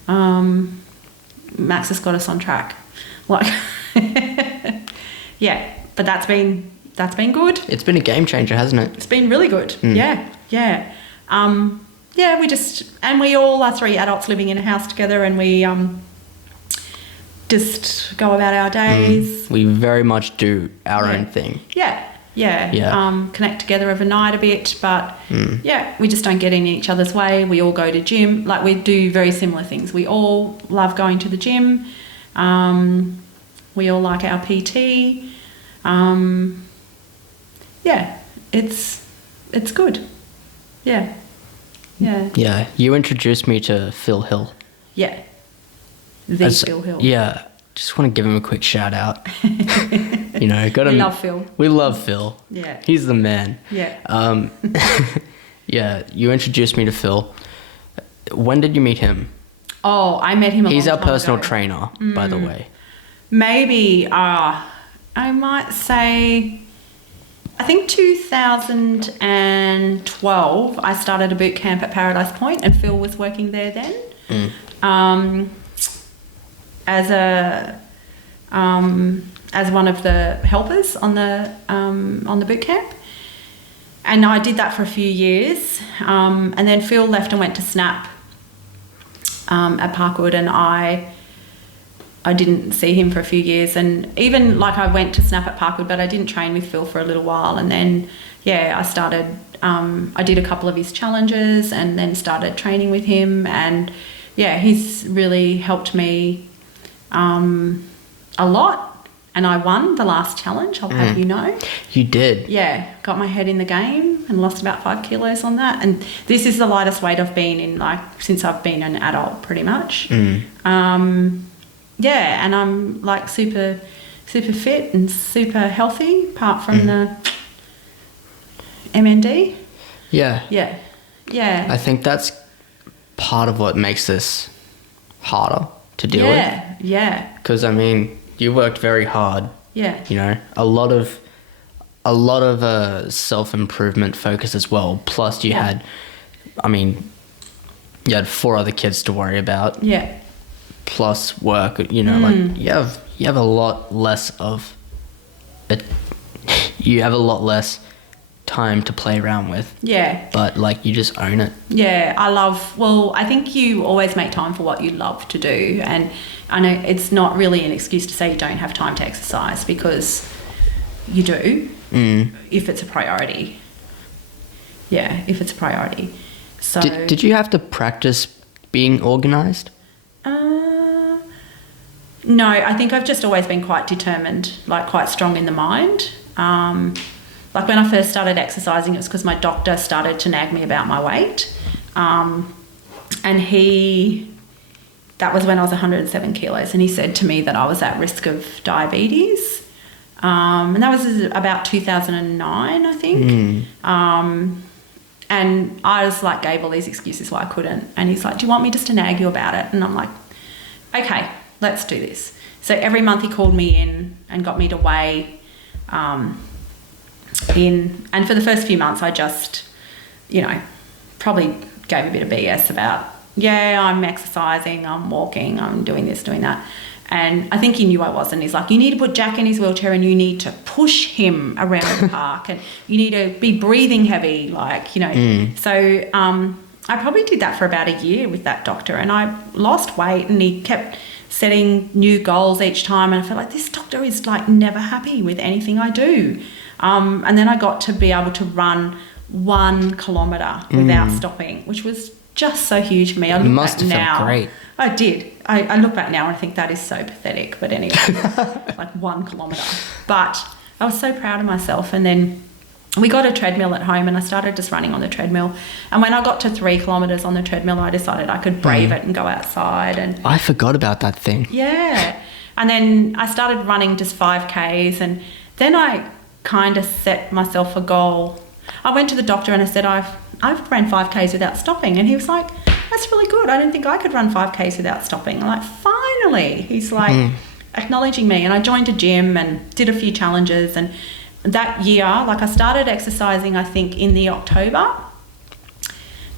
Max has got us on track. Like, but that's been good. It's been a game changer, hasn't it? It's been really good. Yeah. we all are three adults living in a house together, and we just go about our days. We very much do our own thing. Yeah. Connect together overnight a bit, but we just don't get in each other's way. We all go to gym. Like, we do very similar things. We all love going to the gym. We all like our PT. It's good. Yeah. You introduced me to Phil Hill. Yeah. Phil Hill. Yeah. Just want to give him a quick shout out. We love Phil. We love Phil. Yeah. He's the man. Yeah. You introduced me to Phil. When did you meet him? Oh, I met him a long He's our time personal ago. trainer, by the way. Maybe, I might say, I think 2012, I started a boot camp at Paradise Point, and Phil was working there then. As one of the helpers on the boot camp, and I did that for a few years, and then Phil left and went to Snap at Parkwood, and I didn't see him for a few years, and even like I went to Snap at Parkwood, but I didn't train with Phil for a little while, and then I started. I did a couple of his challenges, and then started training with him, and he's really helped me a lot, and I won the last challenge, I'll have you know. You did? Yeah, got my head in the game and lost about 5 kilos on that, and this is the lightest weight I've been in since I've been an adult, pretty much. And I'm like super fit and super healthy, apart from the MND. Yeah. I think that's part of what makes this harder to deal with. Yeah. Because you worked very hard. Yeah. A lot of self-improvement focus as well. Plus you had 4 other kids to worry about. Yeah. Plus work, you have a lot less of it. You have a lot less time to play around with. Yeah. But you just own it. Yeah, I think you always make time for what you love to do, and I know it's not really an excuse to say you don't have time to exercise, because you do, if it's a priority. Yeah, if it's a priority. So Did you have to practice being organised? No, I think I've just always been quite determined, quite strong in the mind. When I first started exercising, it was because my doctor started to nag me about my weight. And that was when I was 107 kilos, and he said to me that I was at risk of diabetes. And that was about 2009, I think. And I was gave all these excuses why I couldn't. And he's like, do you want me just to nag you about it? And I'm like, okay, let's do this. So every month he called me in and got me to weigh and for the first few months I just, probably gave a bit of BS about, I'm exercising, I'm walking, I'm doing this, doing that. And I think he knew I wasn't. He's like, you need to put Jack in his wheelchair and you need to push him around the park, and you need to be breathing heavy, So I probably did that for about a year with that doctor, and I lost weight, and he kept setting new goals each time, and I felt like this doctor is never happy with anything I do. And then I got to be able to run 1 kilometre without stopping, which was just so huge for me. I look must back have now. felt great. I did. I look back now and I think that is so pathetic. But anyway, 1 kilometre. But I was so proud of myself. And then we got a treadmill at home, and I started just running on the treadmill. And when I got to 3 kilometres on the treadmill, I decided I could brave it and go outside. And I forgot about that thing. Yeah. And then I started running just 5Ks, and then I kind of set myself a goal. I went to the doctor and I said, I've ran 5Ks without stopping. And he was like, that's really good. I didn't think I could run 5Ks without stopping. I'm like, finally. He's acknowledging me. And I joined a gym and did a few challenges. And that year, I started exercising, I think, in the October.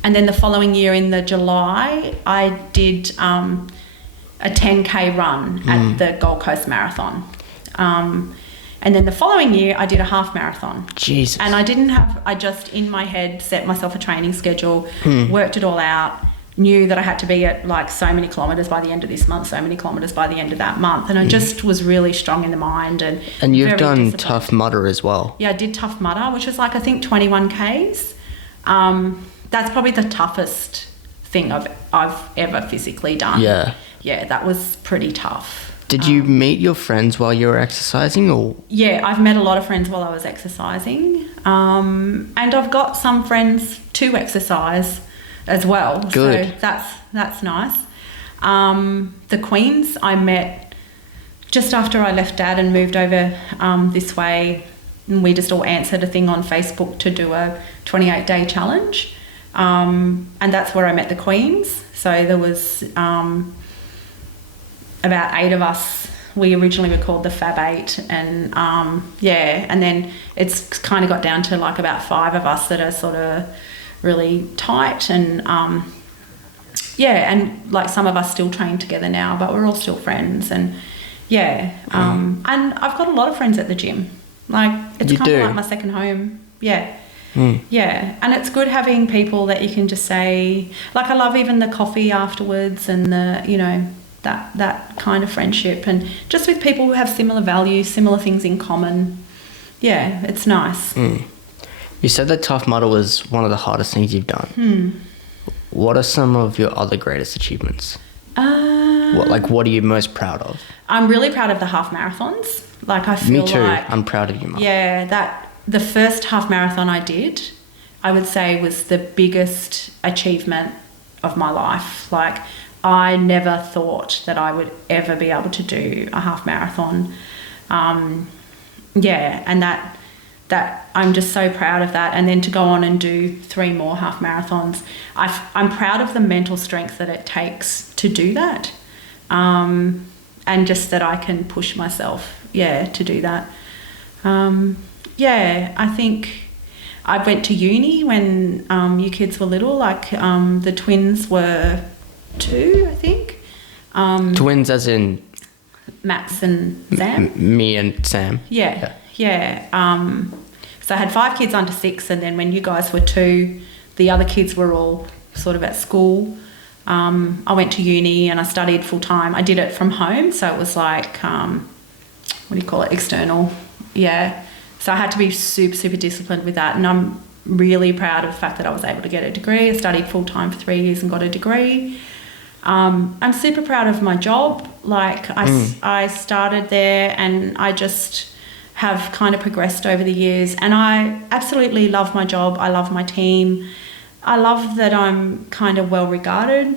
And then the following year in the July, I did a 10K run at the Gold Coast Marathon. And then the following year, I did a half marathon. Jesus. And I just in my head set myself a training schedule, worked it all out, knew that I had to be at like so many kilometres by the end of this month, so many kilometres by the end of that month. And I just was really strong in the mind. And you've very done disciplined. Tough Mudder as well. Yeah, I did Tough Mudder, which was like, I think 21 Ks. That's probably the toughest thing I've ever physically done. Yeah. Yeah, that was pretty tough. Did you meet your friends while you were exercising, or? Yeah, I've met a lot of friends while I was exercising. And I've got some friends to exercise as well. Good. So that's nice. The Queens I met just after I left Dad and moved over this way. And we just all answered a thing on Facebook to do a 28-day challenge. And that's where I met the Queens. So there was about 8 of us. We originally were called the Fab 8, and and then it's kind of got down to like about 5 of us that are sort of really tight, and and like some of us still train together now, but we're all still friends, and and I've got a lot of friends at the gym. Like it's kind of like my second home. Yeah. Yeah, and it's good having people that you can just say, like, I love even the coffee afterwards, and the, you know, that kind of friendship, and just with people who have similar values, similar things in common. Yeah, it's nice. You said that Tough Mudder was one of the hardest things you've done. What are some of your other greatest achievements? What are you most proud of? I'm really proud of the half marathons. Like, I feel Me too. like, I'm proud of you, Mum. Yeah, the first half marathon I did, I would say, was the biggest achievement of my life. Like, I never thought that I would ever be able to do a half marathon. And that I'm just so proud of that. And then to go on and do 3 more half marathons, I'm proud of the mental strength that it takes to do that. And just that I can push myself, to do that. I think I went to uni when you kids were little. Like, the twins were 2, I think. Twins as in? Max and Sam. Me and Sam. Yeah. So I had 5 kids under 6, and then when you guys were 2, the other kids were all sort of at school. I went to uni and I studied full time. I did it from home, so it was like, external. Yeah. So I had to be super, super disciplined with that, and I'm really proud of the fact that I was able to get a degree. I studied full time for 3 years and got a degree. I'm super proud of my job. Like, I started there, and I just have kind of progressed over the years, and I absolutely love my job. I love my team. I love that I'm kind of well regarded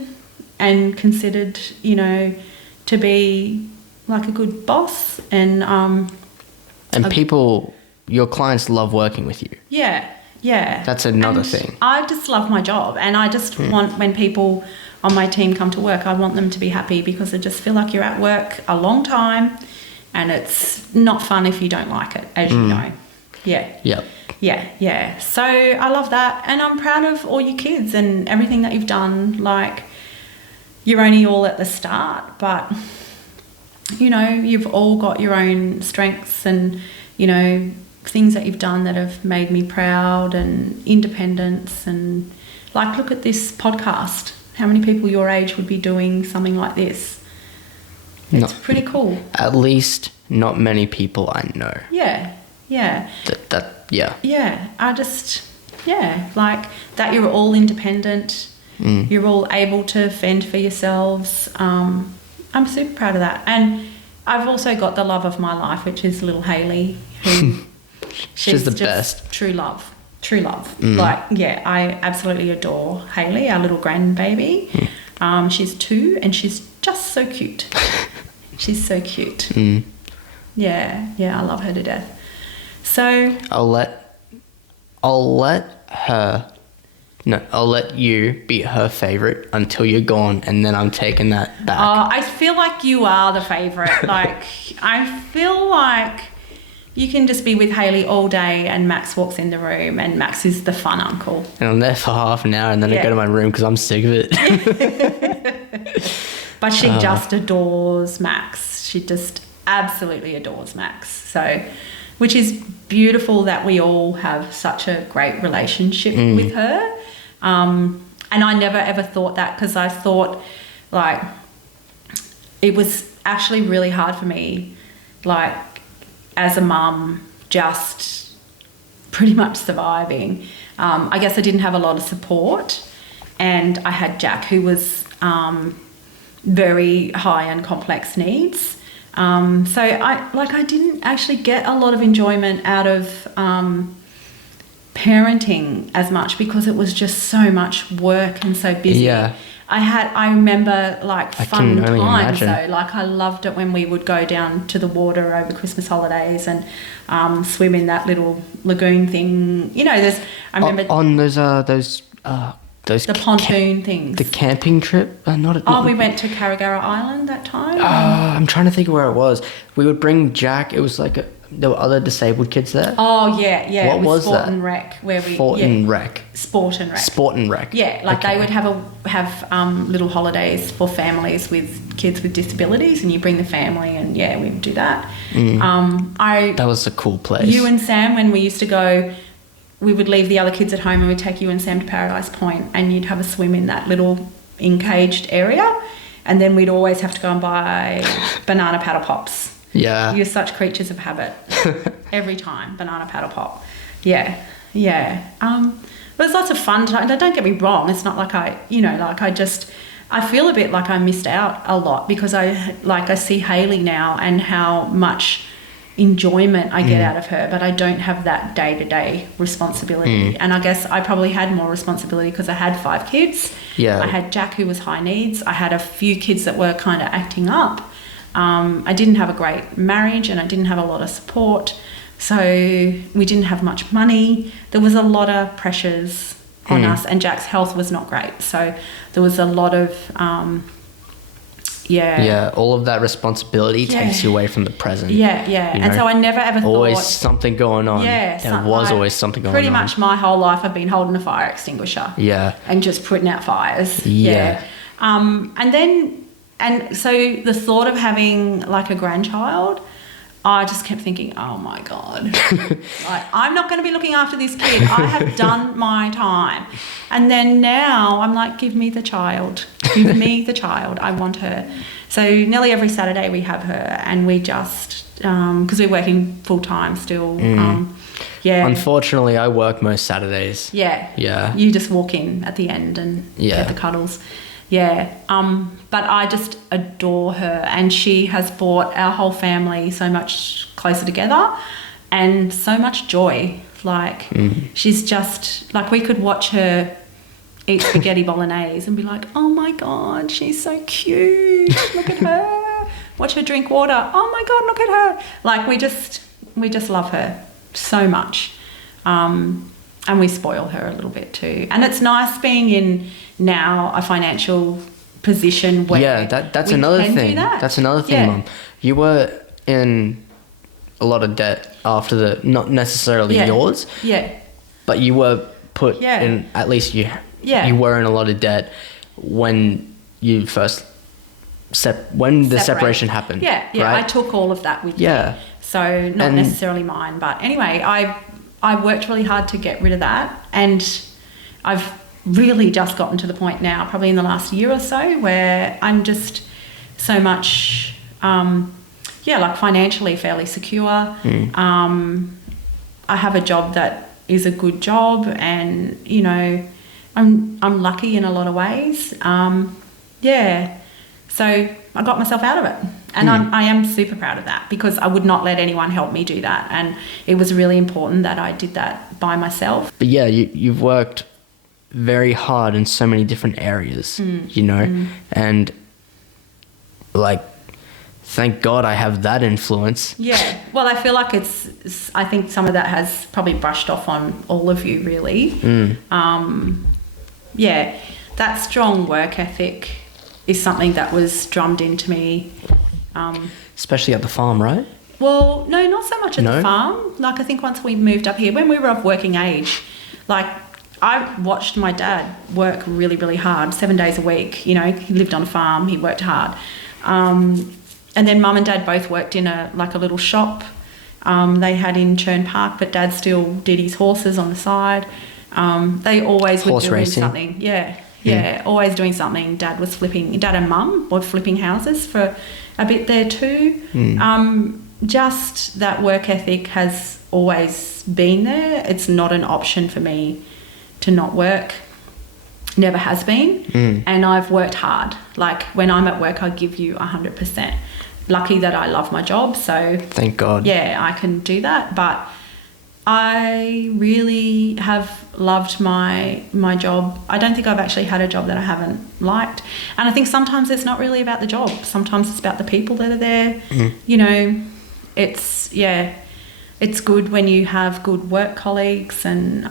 and considered, to be like a good boss, and people, your clients love working with you. Yeah. That's another thing. I just love my job, and I just want, when people on my team come to work, I want them to be happy, because I just feel like you're at work a long time, and it's not fun if you don't like it, as you know. Yeah. Yep. Yeah. So I love that, and I'm proud of all your kids and everything that you've done. Like, you're only all at the start, but you've all got your own strengths and things that you've done that have made me proud, and independence, and like, look at this podcast. How many people your age would be doing something like this? It's pretty cool. At least not many people I know. Yeah. Yeah. Yeah. I just, like that you're all independent. You're all able to fend for yourselves. I'm super proud of that. And I've also got the love of my life, which is little Hayley, who she's the just best. True love. Like, I absolutely adore Hayley, our little grandbaby. She's 2 and she's just so cute. She's so cute. Yeah, I love her to death. So I'll let you be her favourite until you're gone, and then I'm taking that back. I feel like you are the favourite. Like, I feel like you can just be with Hayley all day, and Max walks in the room, and Max is the fun uncle. And I'm there for half an hour, and then I go to my room because I'm sick of it. But she just adores Max. She just absolutely adores Max. So, which is beautiful that we all have such a great relationship with her. And And I never ever thought that, because I thought, like, it was actually really hard for me, like, as a mum, just pretty much surviving. I guess I didn't have a lot of support, and I had Jack, who was very high and complex needs. So I didn't actually get a lot of enjoyment out of parenting as much, because it was just so much work and so busy. Yeah. I remember, like, fun can only times imagine. though. Like, I loved it when we would go down to the water over Christmas holidays and swim in that little lagoon thing. You know, I remember On those the pontoon things. the camping trip. We went to Carragara Island that time. I'm trying to think of where it was. We would bring Jack. It was like there were other disabled kids there. Oh yeah. What it was Sport that? and Rec, where we Sport and Rec. Sport and Rec. Sport and Rec. Yeah, like Okay. they would have little holidays for families with kids with disabilities, and you bring the family, and yeah, we would do that. That was a cool place. You and Sam, when we used to go, we would leave the other kids at home and we'd take you and Sam to Paradise Point, and you'd have a swim in that little encaged area, and then we'd always have to go and buy banana paddle pops. Yeah. You're such creatures of habit. Every time, banana paddle pop. Yeah. But it's lots of fun. Don't get me wrong. It's not like I feel a bit like I missed out a lot, because I see Hayley now and how much enjoyment I get out of her, but I don't have that day-to-day responsibility. And I guess I probably had more responsibility because I had 5 kids. Yeah. I had Jack, who was high needs. I had a few kids that were kind of acting up. I didn't have a great marriage, and I didn't have a lot of support. So we didn't have much money. There was a lot of pressures on us, and Jack's health was not great. So there was a lot of, Yeah, all of that responsibility takes you away from the present. Yeah. You And know? so I never ever Always thought... something going on. Yeah. There was always something going on. Pretty much my whole life I've been holding a fire extinguisher. Yeah. And just putting out fires. Yeah. And so the thought of having, like, a grandchild, I just kept thinking, oh my God, like, I'm not going to be looking after this kid. I have done my time. And then now I'm like, give me the child. Give me the child. I want her. So nearly every Saturday we have her, and we just, because we're working full time still. Unfortunately, I work most Saturdays. Yeah. Yeah. You just walk in at the end and get the cuddles. Yeah. But I just adore her, and she has brought our whole family so much closer together and so much joy. Like, she's just, like, we could watch her eat spaghetti bolognese and be like, oh my God, she's so cute. Look at her. Watch her drink water. Oh my God, look at her. Like, we just love her so much. And we spoil her a little bit too. And it's nice being in now a financial position where that's we another can thing. do that. That's another thing, Mum. You were in a lot of debt after not necessarily yours. Yeah. But you were put in, at least you were in a lot of debt when you first when the separation happened. Yeah. right? I took all of that with me. So not necessarily mine, but anyway, I worked really hard to get rid of that, and I've really just gotten to the point now, probably in the last year or so, where I'm just so much, like, financially fairly secure. I have a job that is a good job, and, you know, I'm lucky in a lot of ways. So I got myself out of it. And I am super proud of that, because I would not let anyone help me do that. And it was really important that I did that by myself. But yeah, you've worked very hard in so many different areas, you know, and, like, thank God I have that influence. Yeah. Well, I feel like I think some of that has probably brushed off on all of you, really. That strong work ethic is something that was drummed into me. Especially at the farm, right? Well, no, not so much at the farm. Like, I think once we moved up here, when we were of working age, like, I watched my dad work really, really hard, 7 days a week. You know, he lived on a farm, he worked hard. And then Mum and Dad both worked in a little shop they had in Churn Park, but Dad still did his horses on the side. They always were doing something. Yeah. Yeah, always doing something. Dad and Mum were flipping houses for a bit there too. Just that work ethic has always been there. It's not an option for me to not work. Never has been. And I've worked hard. Like when I'm at work, I give you 100%. Lucky that I love my job, so thank God. Yeah, I can do that. But I really have loved my job. I don't think I've actually had a job that I haven't liked. And I think sometimes it's not really about the job. Sometimes it's about the people that are there. You know, it's good when you have good work colleagues and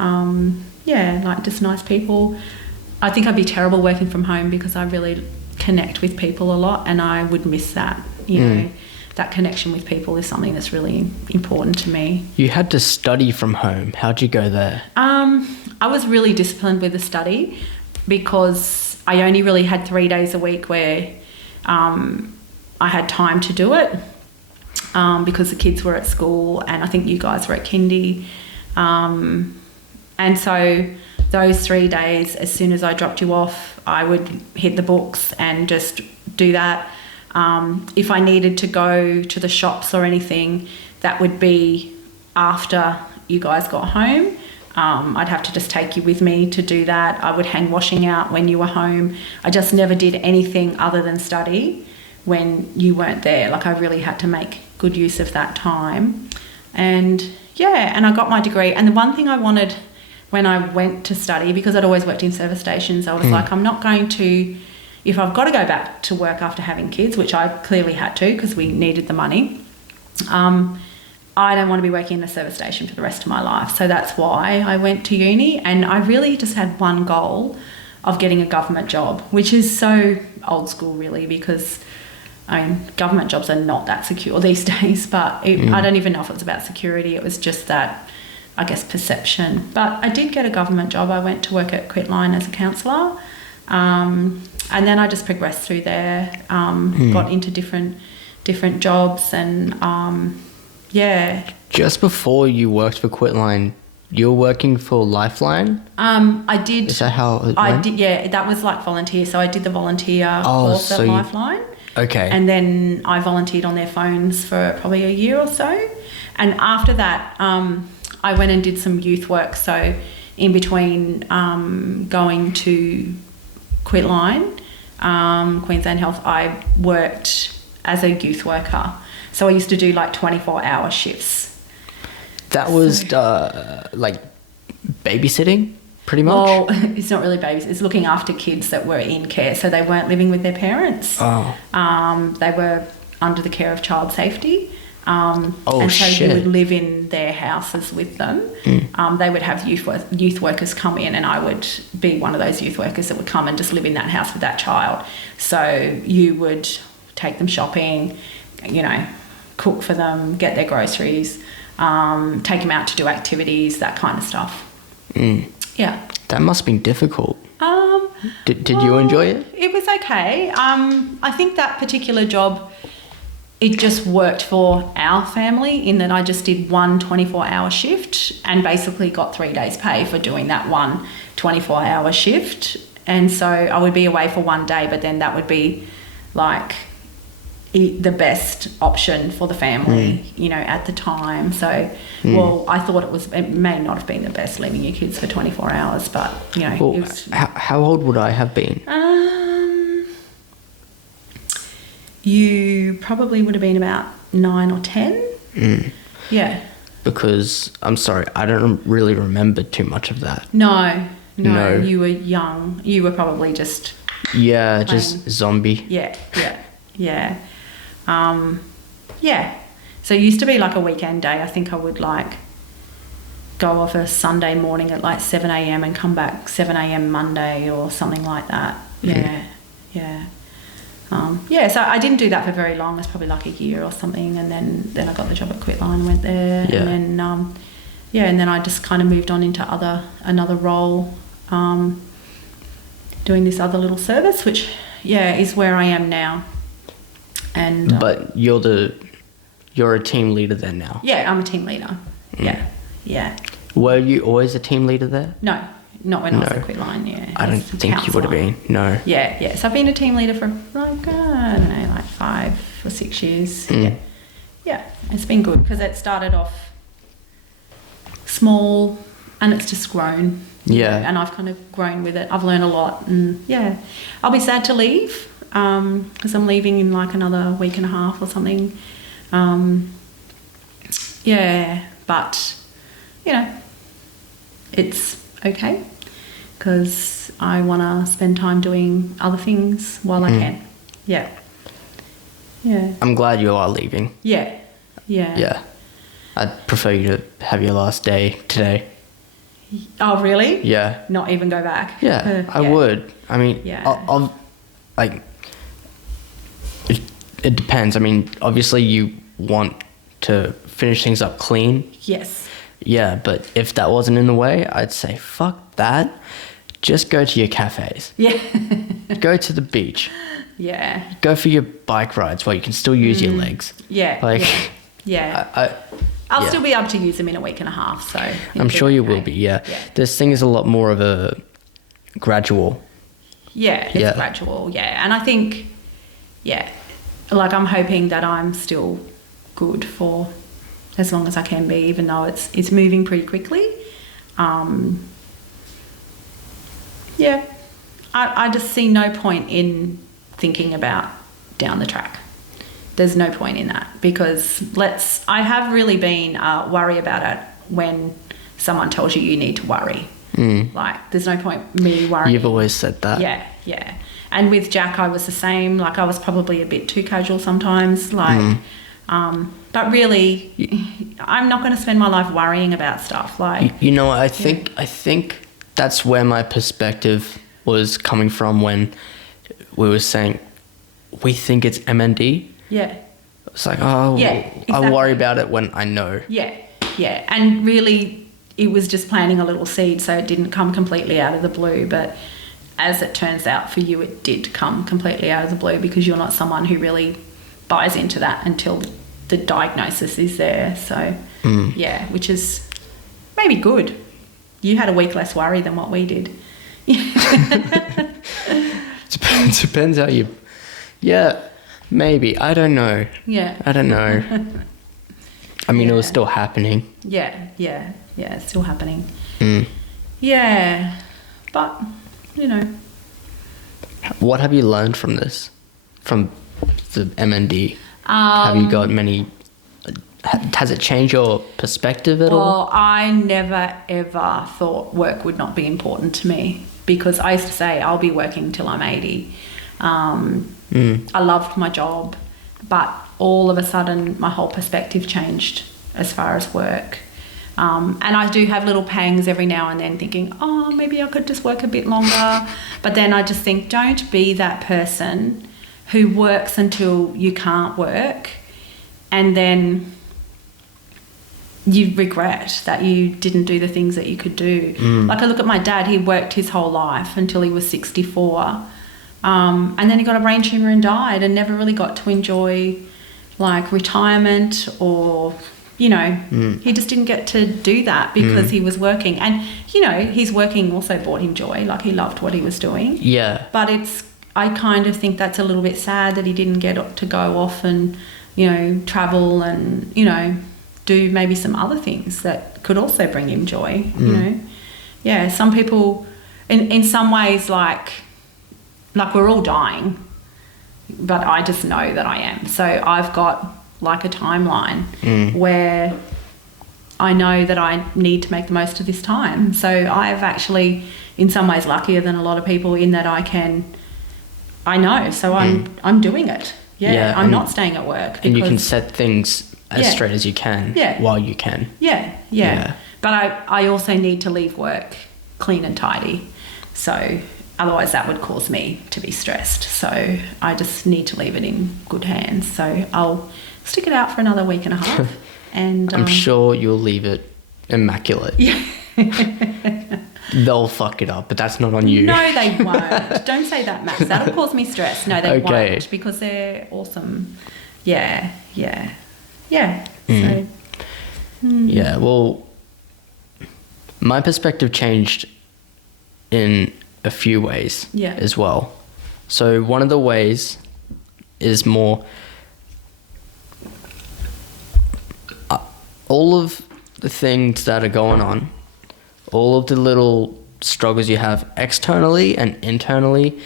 like just nice people. I think I'd be terrible working from home because I really connect with people a lot, and I would miss that. You know, that connection with people is something that's really important to me. You had to study from home. How'd you go there? I was really disciplined with the study because I only really had 3 days a week where I had time to do it because the kids were at school and I think you guys were at kindy. And so those 3 days, as soon as I dropped you off, I would hit the books and just do that. If I needed to go to the shops or anything, that would be after you guys got home. I'd have to just take you with me to do that. I would hang washing out when you were home. I just never did anything other than study when you weren't there. Like I really had to make good use of that time. And I got my degree. And the one thing I wanted when I went to study, because I'd always worked in service stations, I was like, I'm not going to... If I've got to go back to work after having kids, which I clearly had to because we needed the money, I don't want to be working in a service station for the rest of my life. So that's why I went to uni, and I really just had one goal of getting a government job, which is so old school really because, I mean, government jobs are not that secure these days, but I don't even know if it was about security. It was just that, I guess, perception. But I did get a government job. I went to work at Quitline as a counsellor. And then I just progressed through there, got into different jobs and, Just before you worked for Quitline, you were working for Lifeline? I did. Is that how it went? I did, yeah, that was like volunteer. So I did the volunteer course at Lifeline. Okay. And then I volunteered on their phones for probably a year or so. And after that, I went and did some youth work. So in between going to Quitline, Queensland Health, I worked as a youth worker. So I used to do like 24-hour shifts. That was like babysitting, pretty much? Well, it's not really babies. It's looking after kids that were in care. So they weren't living with their parents. Oh. They were under the care of child safety. And so shit. you would live in their houses with them. They would have youth workers come in, and I would be one of those youth workers that would come and just live in that house with that child. So you would take them shopping, you know, cook for them, get their groceries, take them out to do activities, that kind of stuff. Yeah. That must have been difficult. Did you enjoy it? It was okay. I think that particular job, it just worked for our family in that I just did one 24-hour shift and basically got 3 days pay for doing that one 24-hour shift. And so I would be away for 1 day, but then that would be like the best option for the family, you know, at the time. So, well, I thought it may not have been the best leaving your kids for 24 hours, but, you know. Well, it was, how old would I have been? You probably would have been about 9 or 10. Yeah. Because, I'm sorry, I don't really remember too much of that. No, you were young. You were probably just... Yeah, just zombie. Yeah. So it used to be like a weekend day. I think I would like go off a Sunday morning at like 7 a.m. and come back 7 a.m. Monday or something like that. Yeah. So I didn't do that for very long. It was probably like a year or something, and then I got the job at Quitline and went there, and then and then I just kind of moved on into another role, doing this other little service, which is where I am now. And but you're a team leader there now. Yeah, I'm a team leader. Yeah. Were you always a team leader there? No, Not when I was No. a quit line, yeah. I don't As a think you would have counsellor. been. No. Yeah, yeah. So I've been a team leader for I don't know, like 5 or 6 years. Mm. Yeah. Yeah, it's been good because it started off small and it's just grown. you Yeah. know, and I've kind of grown with it. I've learned a lot, and yeah, I'll be sad to leave because I'm leaving in like another week and a half or something. Yeah, but you know, it's okay because I want to spend time doing other things while I can. Yeah. Yeah. I'm glad you are leaving. Yeah. Yeah. Yeah. I'd prefer you to have your last day today. Oh, really? Yeah. Not even go back? Yeah, I would. I mean, Yeah. I'll like, it depends. I mean, obviously you want to finish things up clean. Yes. Yeah, but if that wasn't in the way, I'd say, fuck that. Just go to your cafes. Yeah. Go to the beach. Yeah. Go for your bike rides while you can still use your legs. Yeah. Like, Yeah. I'll yeah. still be able to use them in a week and a half, so I'm sure you will be, yeah. Yeah. This thing is a lot more of a gradual. Yeah, it's Yeah. gradual, yeah. And I think, yeah, like I'm hoping that I'm still good for as long as I can be, even though it's moving pretty quickly. Yeah, I just see no point in thinking about down the track. There's no point in that because I have really been worry about it when someone tells you need to worry. Like, there's no point me worrying. You've always said that. Yeah, yeah. And with Jack, I was the same. Like, I was probably a bit too casual sometimes. Like, but really, I'm not going to spend my life worrying about stuff. Like, You know, I think that's where my perspective was coming from when we were saying we think it's MND. yeah, It's like, oh, Yeah, I worry exactly. about it when I know. yeah, yeah. And really, it was just planting a little seed, so it didn't come completely out of the blue. But as it turns out for you, it did come completely out of the blue because you're not someone who really buys into that until the diagnosis is there. So, yeah, which is maybe good. You had a week less worry than what we did. Depends how you... Yeah, maybe. I don't know. Yeah. I don't know. I mean, it was Yeah. still happening. Yeah, yeah, yeah, it's still happening. Mm. Yeah, but, you know, What have you learned from this? From the MND? Have you got many... Has it changed your perspective at all? well, I never ever thought work would not be important to me because I used to say I'll be working till I'm 80. I loved my job, but all of a sudden my whole perspective changed as far as work. And I do have little pangs every now and then thinking, oh, maybe I could just work a bit longer. But then I just think, don't be that person who works until you can't work and then you regret that you didn't do the things that you could do. Like, I look at my dad, he worked his whole life until he was 64. And then he got a brain tumour and died and never really got to enjoy like retirement or, you know, he just didn't get to do that because he was working. And, you know, his working also brought him joy. Like, he loved what he was doing. Yeah. But I kind of think that's a little bit sad that he didn't get to go off and, you know, travel and, you know, do maybe some other things that could also bring him joy, you know. Yeah, some people, in some ways, like we're all dying, but I just know that I am. So I've got like a timeline where I know that I need to make the most of this time. So I've actually, in some ways, luckier than a lot of people in that I know. So I'm doing it. Yeah, I'm not staying at work. And you can because- set things as straight as you can while you can. Yeah. But I also need to leave work clean and tidy. So otherwise that would cause me to be stressed. So I just need to leave it in good hands. So I'll stick it out for another week and a half. And I'm sure you'll leave it immaculate. Yeah. They'll fuck it up, but that's not on you. No, they won't. Don't say that, Max. That'll cause me stress. No, they Okay. won't because they're awesome. Yeah. Mm. So, Yeah, well, my perspective changed in a few ways Yeah. as well. So one of the ways is more all of the things that are going on, all of the little struggles you have externally and internally.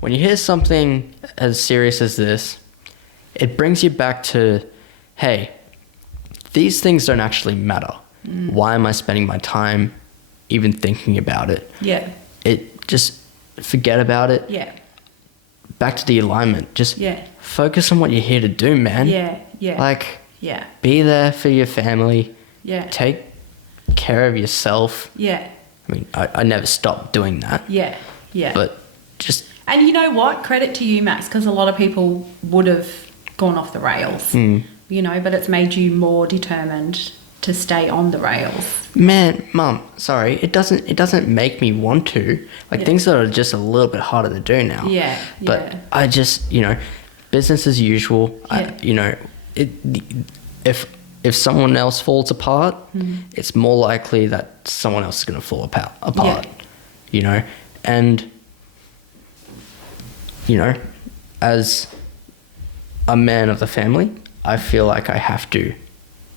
When you hear something as serious as this, it brings you back to, hey, these things don't actually matter. Why am I spending my time even thinking about it? Yeah. It just forget about it. Yeah. Back to the alignment. Just Yeah. focus on what you're here to do, man. Yeah. Yeah. Like, yeah. be there for your family. Yeah. Take care of yourself. Yeah. I mean, I never stopped doing that. Yeah. Yeah. But just... And you know what? Credit to you, Max, because a lot of people would have gone off the rails, you know, but it's made you more determined to stay on the rails. Man, Mum, sorry, it doesn't make me want to. Like, things that are just a little bit harder to do now. Yeah, But yeah. I just, you know, business as usual. Yeah. You know, if someone else falls apart, it's more likely that someone else is going to fall apart. Yeah. You know, and you know, as a man of the family, I feel like I have to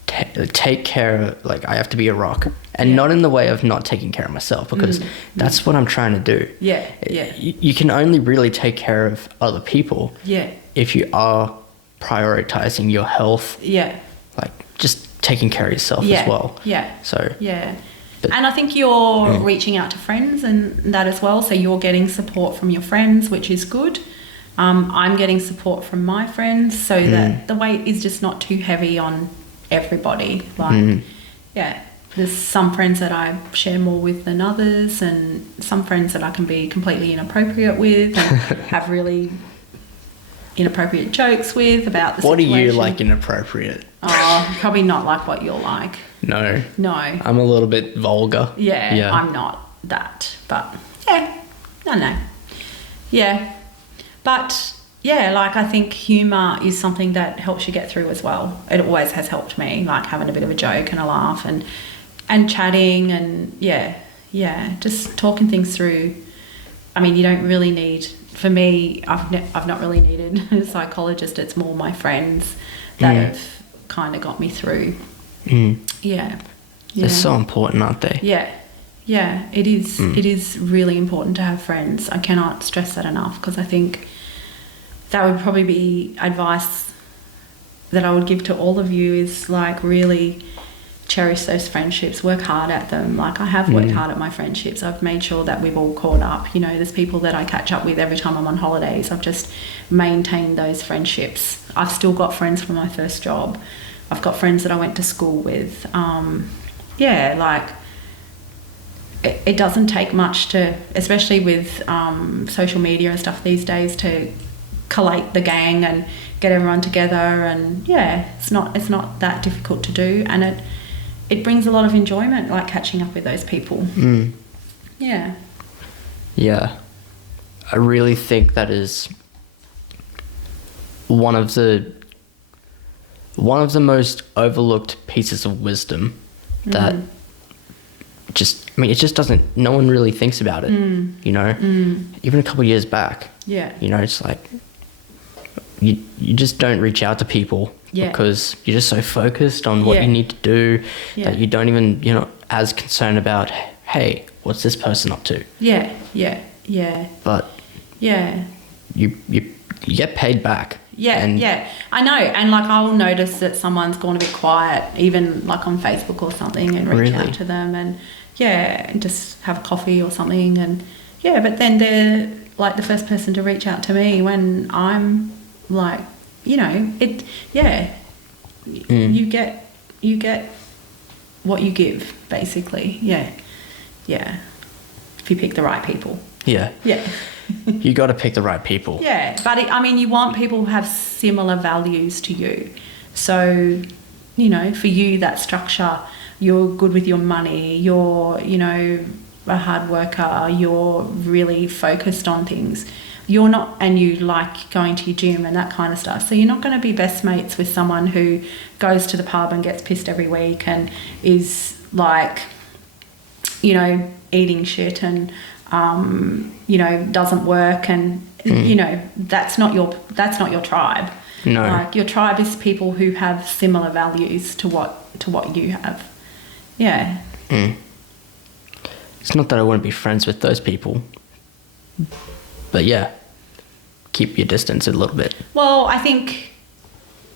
take care of, like, I have to be a rock, and not in the way of not taking care of myself, because that's what I'm trying to do. Yeah, yeah. You can only really take care of other people if you are prioritizing your health. Yeah. Like, just taking care of yourself Yeah. as well. Yeah. So... Yeah. But- And I think you're reaching out to friends and that as well. So you're getting support from your friends, which is good. I'm getting support from my friends so that the weight is just not too heavy on everybody. Like, yeah, there's some friends that I share more with than others, and some friends that I can be completely inappropriate with and have really inappropriate jokes with about the What situation. are you like inappropriate? Oh, probably not like what you're like. No. No. I'm a little bit vulgar. Yeah, I'm not that. But yeah, I know. Yeah. But yeah, like, I think humour is something that helps you get through as well. It always has helped me, like having a bit of a joke and a laugh and chatting and just talking things through. I mean, you don't really need, for me, I've not really needed a psychologist. It's more my friends that have kind of got me through. Yeah. They're so important, aren't they? Yeah, it is. It is really important to have friends. I cannot stress that enough, because I think that would probably be advice that I would give to all of you, is like, really cherish those friendships, work hard at them. Like, I have worked hard at my friendships. I've made sure that we've all caught up. You know, there's people that I catch up with every time I'm on holidays. I've just maintained those friendships. I've still got friends from my first job. I've got friends that I went to school with. Like, it doesn't take much to, especially with social media and stuff these days, to collate the gang and get everyone together. And it's not that difficult to do, and it brings a lot of enjoyment, like catching up with those people. Yeah. I really think that is one of the most overlooked pieces of wisdom that it just doesn't, no one really thinks about it, you know, even a couple of years back. You know, it's like you just don't reach out to people because you're just so focused on what you need to do that you don't even, you're not as concerned about, hey, what's this person up to? But you get paid back. I know. And like, I will notice that someone's gone a bit quiet, even like on Facebook or something, and reach out to them and and just have a coffee or something. And but then they're like the first person to reach out to me when I'm like, you know, you get what you give, basically. If you pick the right people. You got to pick the right people. But you want people who have similar values to you. So, you know, for you, that structure, you're good with your money, you're, you know, a hard worker, you're really focused on things. You're not, and you like going to your gym and that kind of stuff. So you're not going to be best mates with someone who goes to the pub and gets pissed every week and is like, you know, eating shit and you know, doesn't work, and you know, that's not your tribe. No. Like, your tribe is people who have similar values to what you have. Yeah. It's not that I want to be friends with those people, but yeah, keep your distance a little bit. Well, I think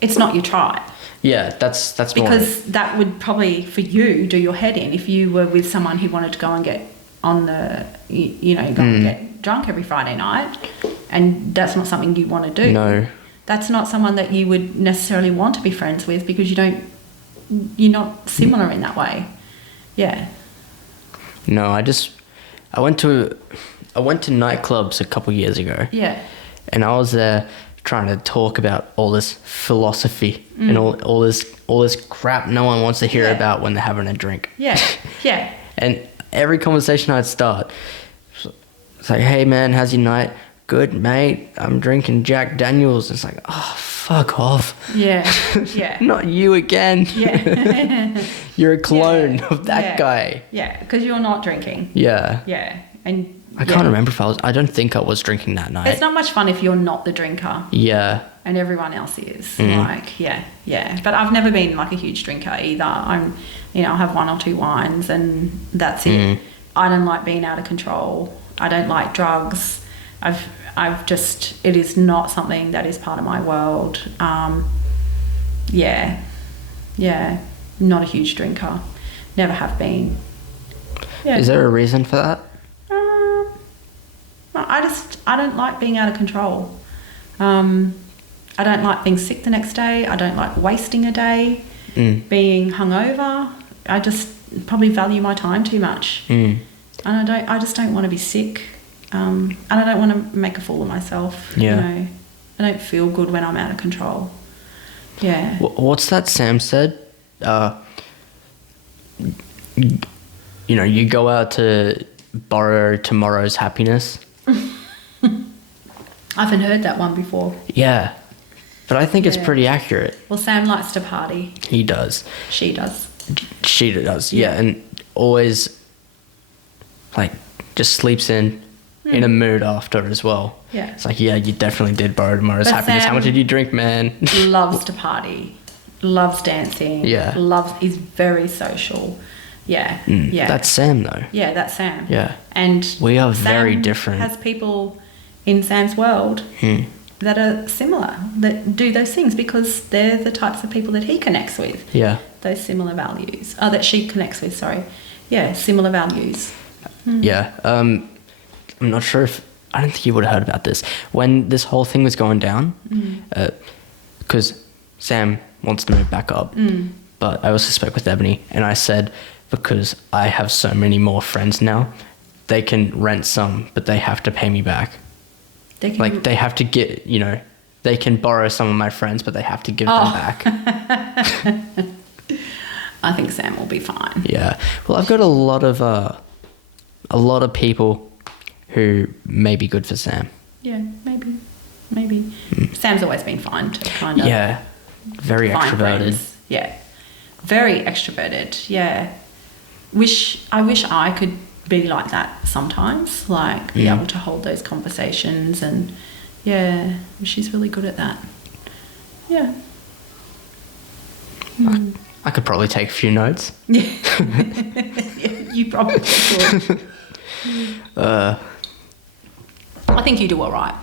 it's not your tribe. Yeah, that's more Because that would probably, for you, do your head in if you were with someone who wanted to go and get on the, you know, go and get drunk every Friday night, and that's not something you want to do. No. That's not someone that you would necessarily want to be friends with, because you're not similar in that way. Yeah. No, I went to nightclubs a couple years ago. Yeah. And I was there trying to talk about all this philosophy and all this crap no one wants to hear about when they're having a drink. Yeah. Yeah. And every conversation I'd start, it's like, hey man, how's your night? Good, mate. I'm drinking Jack Daniels. It's like, oh, fuck off. Yeah. Yeah. Not you again. Yeah. You're a clone of that guy. Yeah, because you're not drinking. Yeah. Yeah. And I can't remember if I don't think I was drinking that night. It's not much fun if you're not the drinker. Yeah. And everyone else is. Like, yeah. But I've never been like a huge drinker either. I'll have 1 or 2 wines and that's it. I don't like being out of control. I don't like drugs. It is not something that is part of my world. Yeah. Not a huge drinker. Never have been. Yeah. Is there a reason for that? I don't like being out of control. I don't like being sick the next day. I don't like wasting a day, being hungover. I just probably value my time too much. And I just don't want to be sick. And I don't want to make a fool of myself. Yeah. You know, I don't feel good when I'm out of control. Yeah. What's that Sam said? You go out to borrow tomorrow's happiness. I haven't heard that one before. Yeah. But I think it's pretty accurate. Well, Sam likes to party. He does. She does. She does, yeah. And always, like, just sleeps in a mood after as well. Yeah. It's like, yeah, you definitely did borrow tomorrow's happiness. Sam How much did you drink, man? Loves to party. Loves dancing. Yeah. Is very social. Yeah. Yeah. That's Sam, though. Yeah, that's Sam. Yeah. And We are Sam very different. has people in Sam's world that are similar, that do those things because they're the types of people that he connects with. Yeah. Those similar values. Oh, that she connects with, sorry. Yeah, similar values. Yeah. I'm not sure I don't think you would have heard about this. When this whole thing was going down, because Sam wants to move back up, but I also spoke with Ebony and I said, because I have so many more friends now, they can rent some, but they have to pay me back. They have to get, they can borrow some of my friends, but they have to give them back. I think Sam will be fine. Yeah. Well, I've got a lot of people who may be good for Sam. Yeah, maybe. Sam's always been fine to kind of... Yeah. Very extroverted. Friends. Yeah. Very extroverted. Yeah. I wish I could be like that sometimes, like be able to hold those conversations, and she's really good at that. Yeah. I could probably take a few notes. Yeah. You probably could. I think you do all right.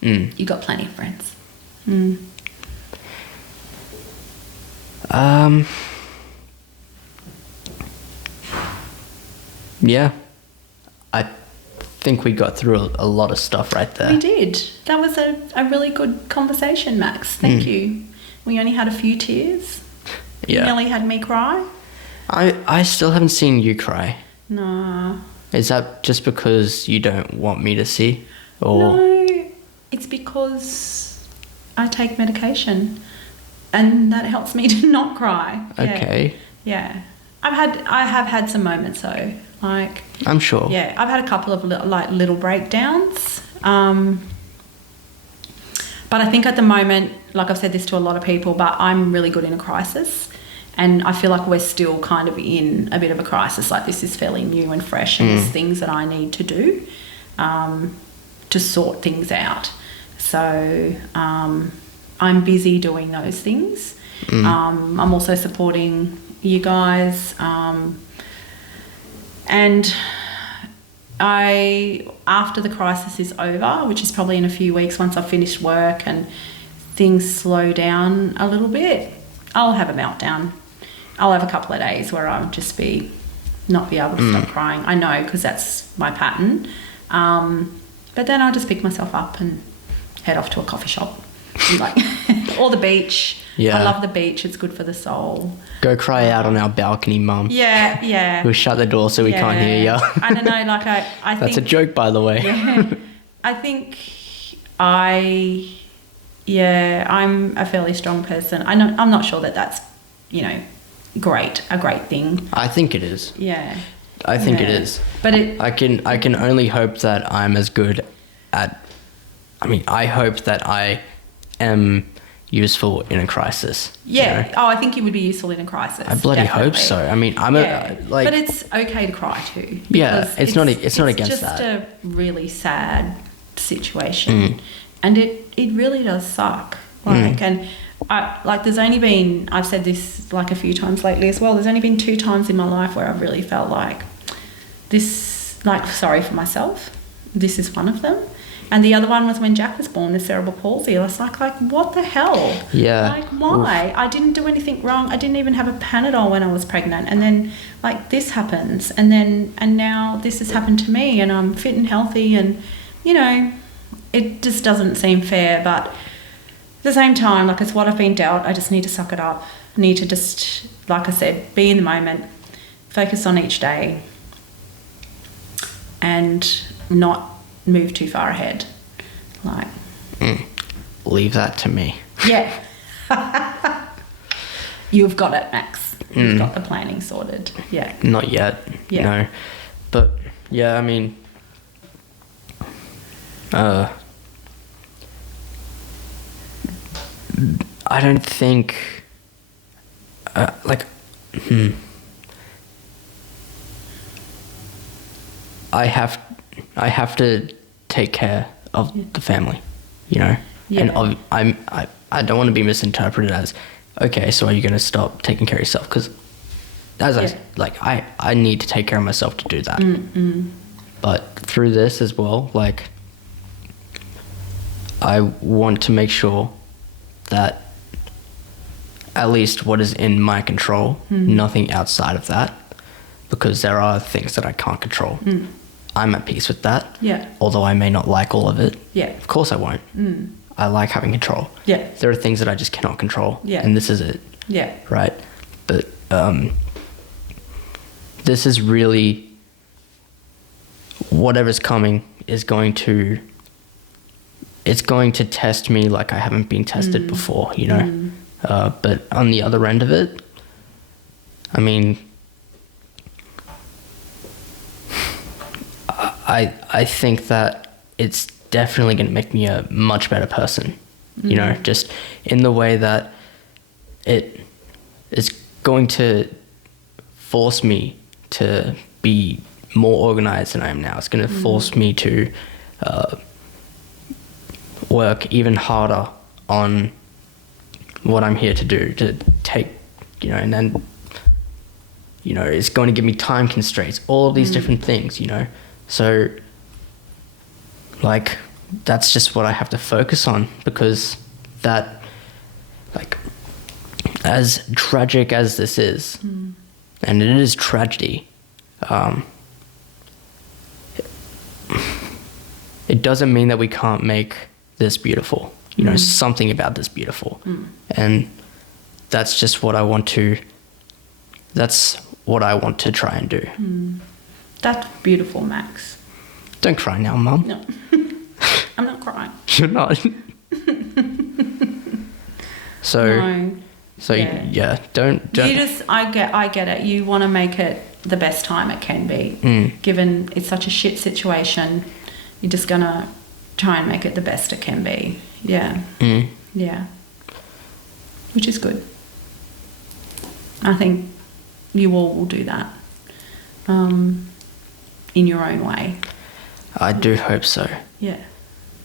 You got plenty of friends. Yeah. I think we got through a lot of stuff right there. We did. That was a really good conversation, Max. Thank you. We only had a few tears. Yeah. You nearly had me cry. I still haven't seen you cry. No. Is that just because you don't want me to see? Or No, it's because I take medication and that helps me to not cry. Okay. Yeah. I have had some moments though. Like, I'm sure. yeah, I've had a couple of little breakdowns. But I think at the moment, like I've said this to a lot of people, but I'm really good in a crisis. And I feel like we're still kind of in a bit of a crisis. Like, this is fairly new and fresh, and there's things that I need to do to sort things out. So I'm busy doing those things. I'm also supporting you guys. And after the crisis is over, which is probably in a few weeks, once I've finished work and things slow down a little bit, I'll have a meltdown. I'll have a couple of days where I'll just not be able to stop crying. I know, because that's my pattern. But then I'll just pick myself up and head off to a coffee shop, or the beach. Yeah. I love the beach. It's good for the soul. Go cry out on our balcony, Mum. Yeah. We'll shut the door so we can't hear you. I don't know. Like I think that's a joke, by the way. Yeah, I think I'm a fairly strong person. I'm not sure that that's a great thing. I think it is. Yeah. I think it is. But I can only hope that I'm as good at. I mean, I hope that I am useful in a crisis. Yeah. Oh, I think you would be useful in a crisis. I bloody hope so. I mean, but it's okay to cry too. Yeah, it's not against that. It's just a really sad situation, and it really does suck. And there's only been, I've said this like a few times lately as well, there's only been 2 times in my life where I've really felt like this, sorry for myself. This is one of them. And the other one was when Jack was born with cerebral palsy. I was like, what the hell? Yeah. Like, why? Oof. I didn't do anything wrong. I didn't even have a Panadol when I was pregnant. And then, this happens. And now this has happened to me, and I'm fit and healthy, and, it just doesn't seem fair. But at the same time, it's what I've been dealt. I just need to suck it up. I need to just, like I said, be in the moment, focus on each day, and not move too far ahead. Leave that to me. Yeah. You've got it, Max. You've got the planning sorted. Yeah. Not yet. Yeah. No. But yeah, I mean, I don't think I have to take care of the family, Yeah. and I don't want to be misinterpreted as, okay, so are you going to stop taking care of yourself? Because I need to take care of myself to do that. But through this as well, I want to make sure that at least what is in my control, nothing outside of that, because there are things that I can't control. I'm at peace with that. Yeah. Although I may not like all of it. Yeah. Of course I won't. I like having control. Yeah. There are things that I just cannot control. Yeah. And this is it. Yeah. Right. But this is really, whatever's coming is going to test me like I haven't been tested before, but on the other end of it, I mean, I think that it's definitely going to make me a much better person, just in the way that it is going to force me to be more organized than I am now. It's going to force me to work even harder on what I'm here to do, to take, and then, it's going to give me time constraints, all of these different things, So, that's just what I have to focus on, because that, as tragic as this is, and it is tragedy, it doesn't mean that we can't make this beautiful, something about this beautiful. And that's just what I want to try and do. That's beautiful, Max. Don't cry now, Mum. No. I'm not crying. You're not. Don't. I get it. You want to make it the best time it can be. Given it's such a shit situation, you're just going to try and make it the best it can be. Yeah. Yeah. Which is good. I think you all will do that in your own way. I do hope so. Yeah.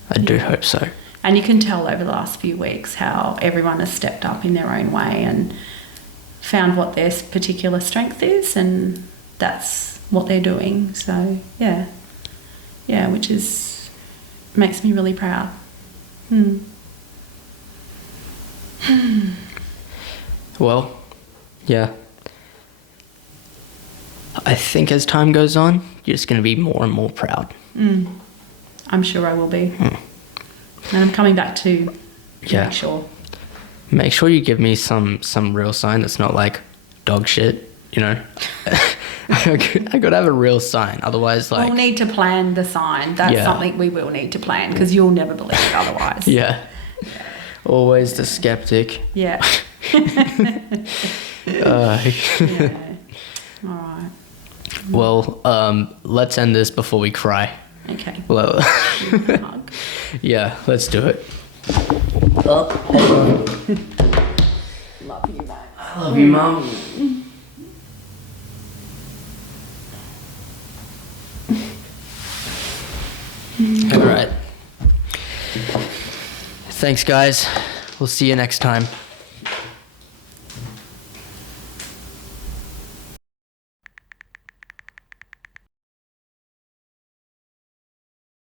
I do hope so. And you can tell over the last few weeks how everyone has stepped up in their own way and found what their particular strength is, and that's what they're doing. So, yeah, which makes me really proud. Well, yeah. I think as time goes on, you're just going to be more and more proud. I'm sure I will be. And I'm coming back to make sure. Make sure you give me some real sign that's not like dog shit, you know. I got to have a real sign. Otherwise, like... We'll need to plan the sign. That's something we will need to plan, because you'll never believe it otherwise. Yeah. Always the skeptic. Yeah. Yeah. All right. Well, let's end this before we cry. Okay. Well, Hug. yeah, let's do it. Love you, mate. I love you, Mum. All right. Thanks, guys. We'll see you next time.